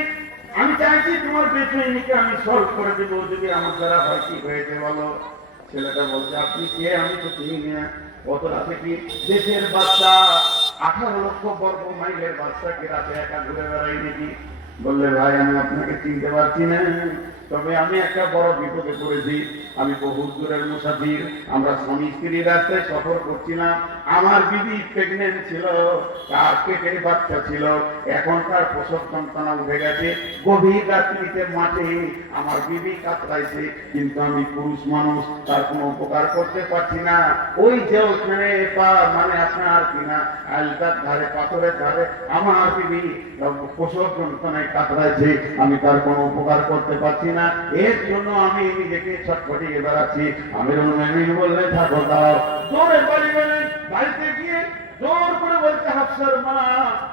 আমি চাইছি তোমার বেচৈনিকে আমি সলভ করে দেবো, যদি আমার দ্বারা হয়। কি হয়েছে বলো? ছেলেটা বলছে, আপনি কে? আমি তো চিনি না। কত রাতে কি দেশের বাচ্চা, 18 লক্ষ বর্গ মাইলের বাচ্চাকে রাতে একা ঘুরে বেড়াই নাকি? বললে, ভাই আমি আপনাকে চিনতে পারছি না, তবে আমি একটা বড় বিপদে পড়েছি। আমি বহু দূরের মুসাফির, আমরা স্বামী স্ত্রী রাস্তায় সফর করছিলাম। আমার বিবি প্রেগনেন্ট ছিল, তার পেটে বাচ্চা ছিল, এখন তার প্রসব যন্ত্রণা উঠে গেছে। গভীর রাত্রিতে মাঠে আমার বিবি কাতরাইছে, কিন্তু আমি পুরুষ মানুষ, তার কোনো উপকার করতে পারছি না। ওই যে ওখানে মানে আপনার কিনা আলতার ধারে, পাথরের ধারে আমার বিবি প্রসব যন্ত্রণায় কাতরাইছে, আমি তার কোনো উপকার করতে পারছি না। এর জন্য আমি নিজেকে ছটফটিয়ে বেড়াচ্ছি। আমিরুল মুমিনিন বললে, থাকো দাও। জোরে বাড়ি বলেন, বাড়িতে গিয়ে জোর করে বলছে, হাফসার মা,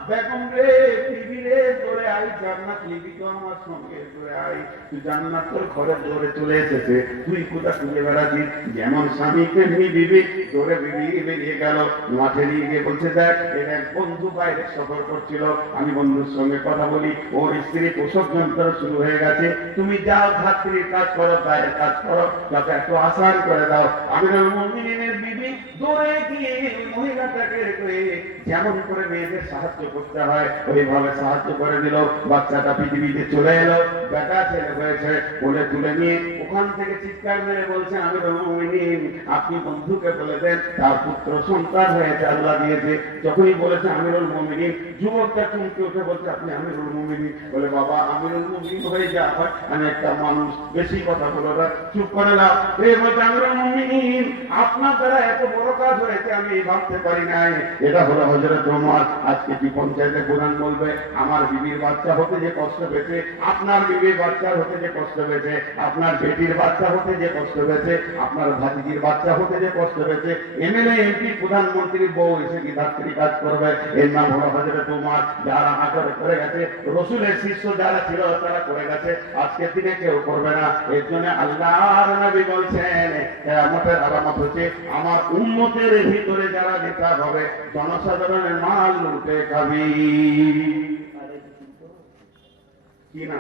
বেগম রে, বিবি রে দৌড়ে আই, জান্নাত নিবি তো আমার সঙ্গে, দৌড়ে আই, তুই জান্নাত তোর ঘরে দৌড়ে চলে এসেছে, তুই কোথা খুঁজে বেড়াচ্ছিস? যেমন স্বামী তেমনি বিবি, দৌড়ে বিবি বেরিয়ে গেল, মাঠে নিয়ে গিয়ে বলছে দেখ এর এক বন্ধু বাইরে সফর করছিল, আমি বন্ধুর সঙ্গে কথা বলি, ওর স্ত্রী প্রসব যন্ত্রণা শুরু হয়ে গেছে, তুমি যাও ধাত্রীর কাজ করো, বাইরের কাজ করো, যাতে একটু আসান করে দাও। আমিরুল মুমিনিনের বিবি দৌড়ে গিয়ে মহিলাটাকে যেমন করে মেয়েদের সাহায্য করতে হয় ওইভাবে সাহায্য করে দিল, বাচ্চাটা পৃথিবীতে চলে এলো, বেটা ছেলে হয়েছে, বলে তুলে নিয়ে ওখান থেকে চিৎকার মেরে বলছে আমিরুল মুমিনিন আপনি বন্ধুকে বলে দেন তার পুত্র সন্তান হয়েছে, আল্লাহ দিয়েছে। যখনই বলেছে আমিরুল মুমিনিন, যুবকটা চমকে উঠে বলছে আপনি আমিরুল মুমিনিন? বলে বাবা আমিরুল মুমিনিন হয়ে যা হয়, আমি একটা মানুষ, বেশি কথা বলো না, চুপ করে নাও। এই বলছে আমিরুল মুমিনিন আপনার দ্বারা এত বড় কাজ হয়েছে আমি ভাবতে পারি নাই। এটা হলো হযরত ওমর। আজকে কি পঞ্চায়েতে কোরআন বলবে আমার বিবির বাচ্চা হতে যে কষ্ট পেয়েছে, আপনার বিবির বাচ্চা হতে যে কষ্ট পেয়েছে, আপনার বেটির বাচ্চা হতে যে কষ্ট পেয়েছে, আপনার ভাতিজির বাচ্চা হতে যে কষ্ট পেয়েছে, এমএলএ এমপি প্রধানমন্ত্রী বউ এসে কি ধাত্রী কাজ করবে? এর নাম হলো হযরত ওমর। যারা আগে করে গেছে, রসুলের শিষ্য যারা ছিল তারা করে গেছে, আজকে দিনে কেউ করবে না। এর জন্য আল্লাহর নবী বলছেন কিয়ামতের আলামত হচ্ছে আমার উম্মতের ভিতরে যারা নেতা হবে জনসাধারণের মাল লুটে খাবি। কি না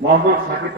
মোহাম্মদ সাকিব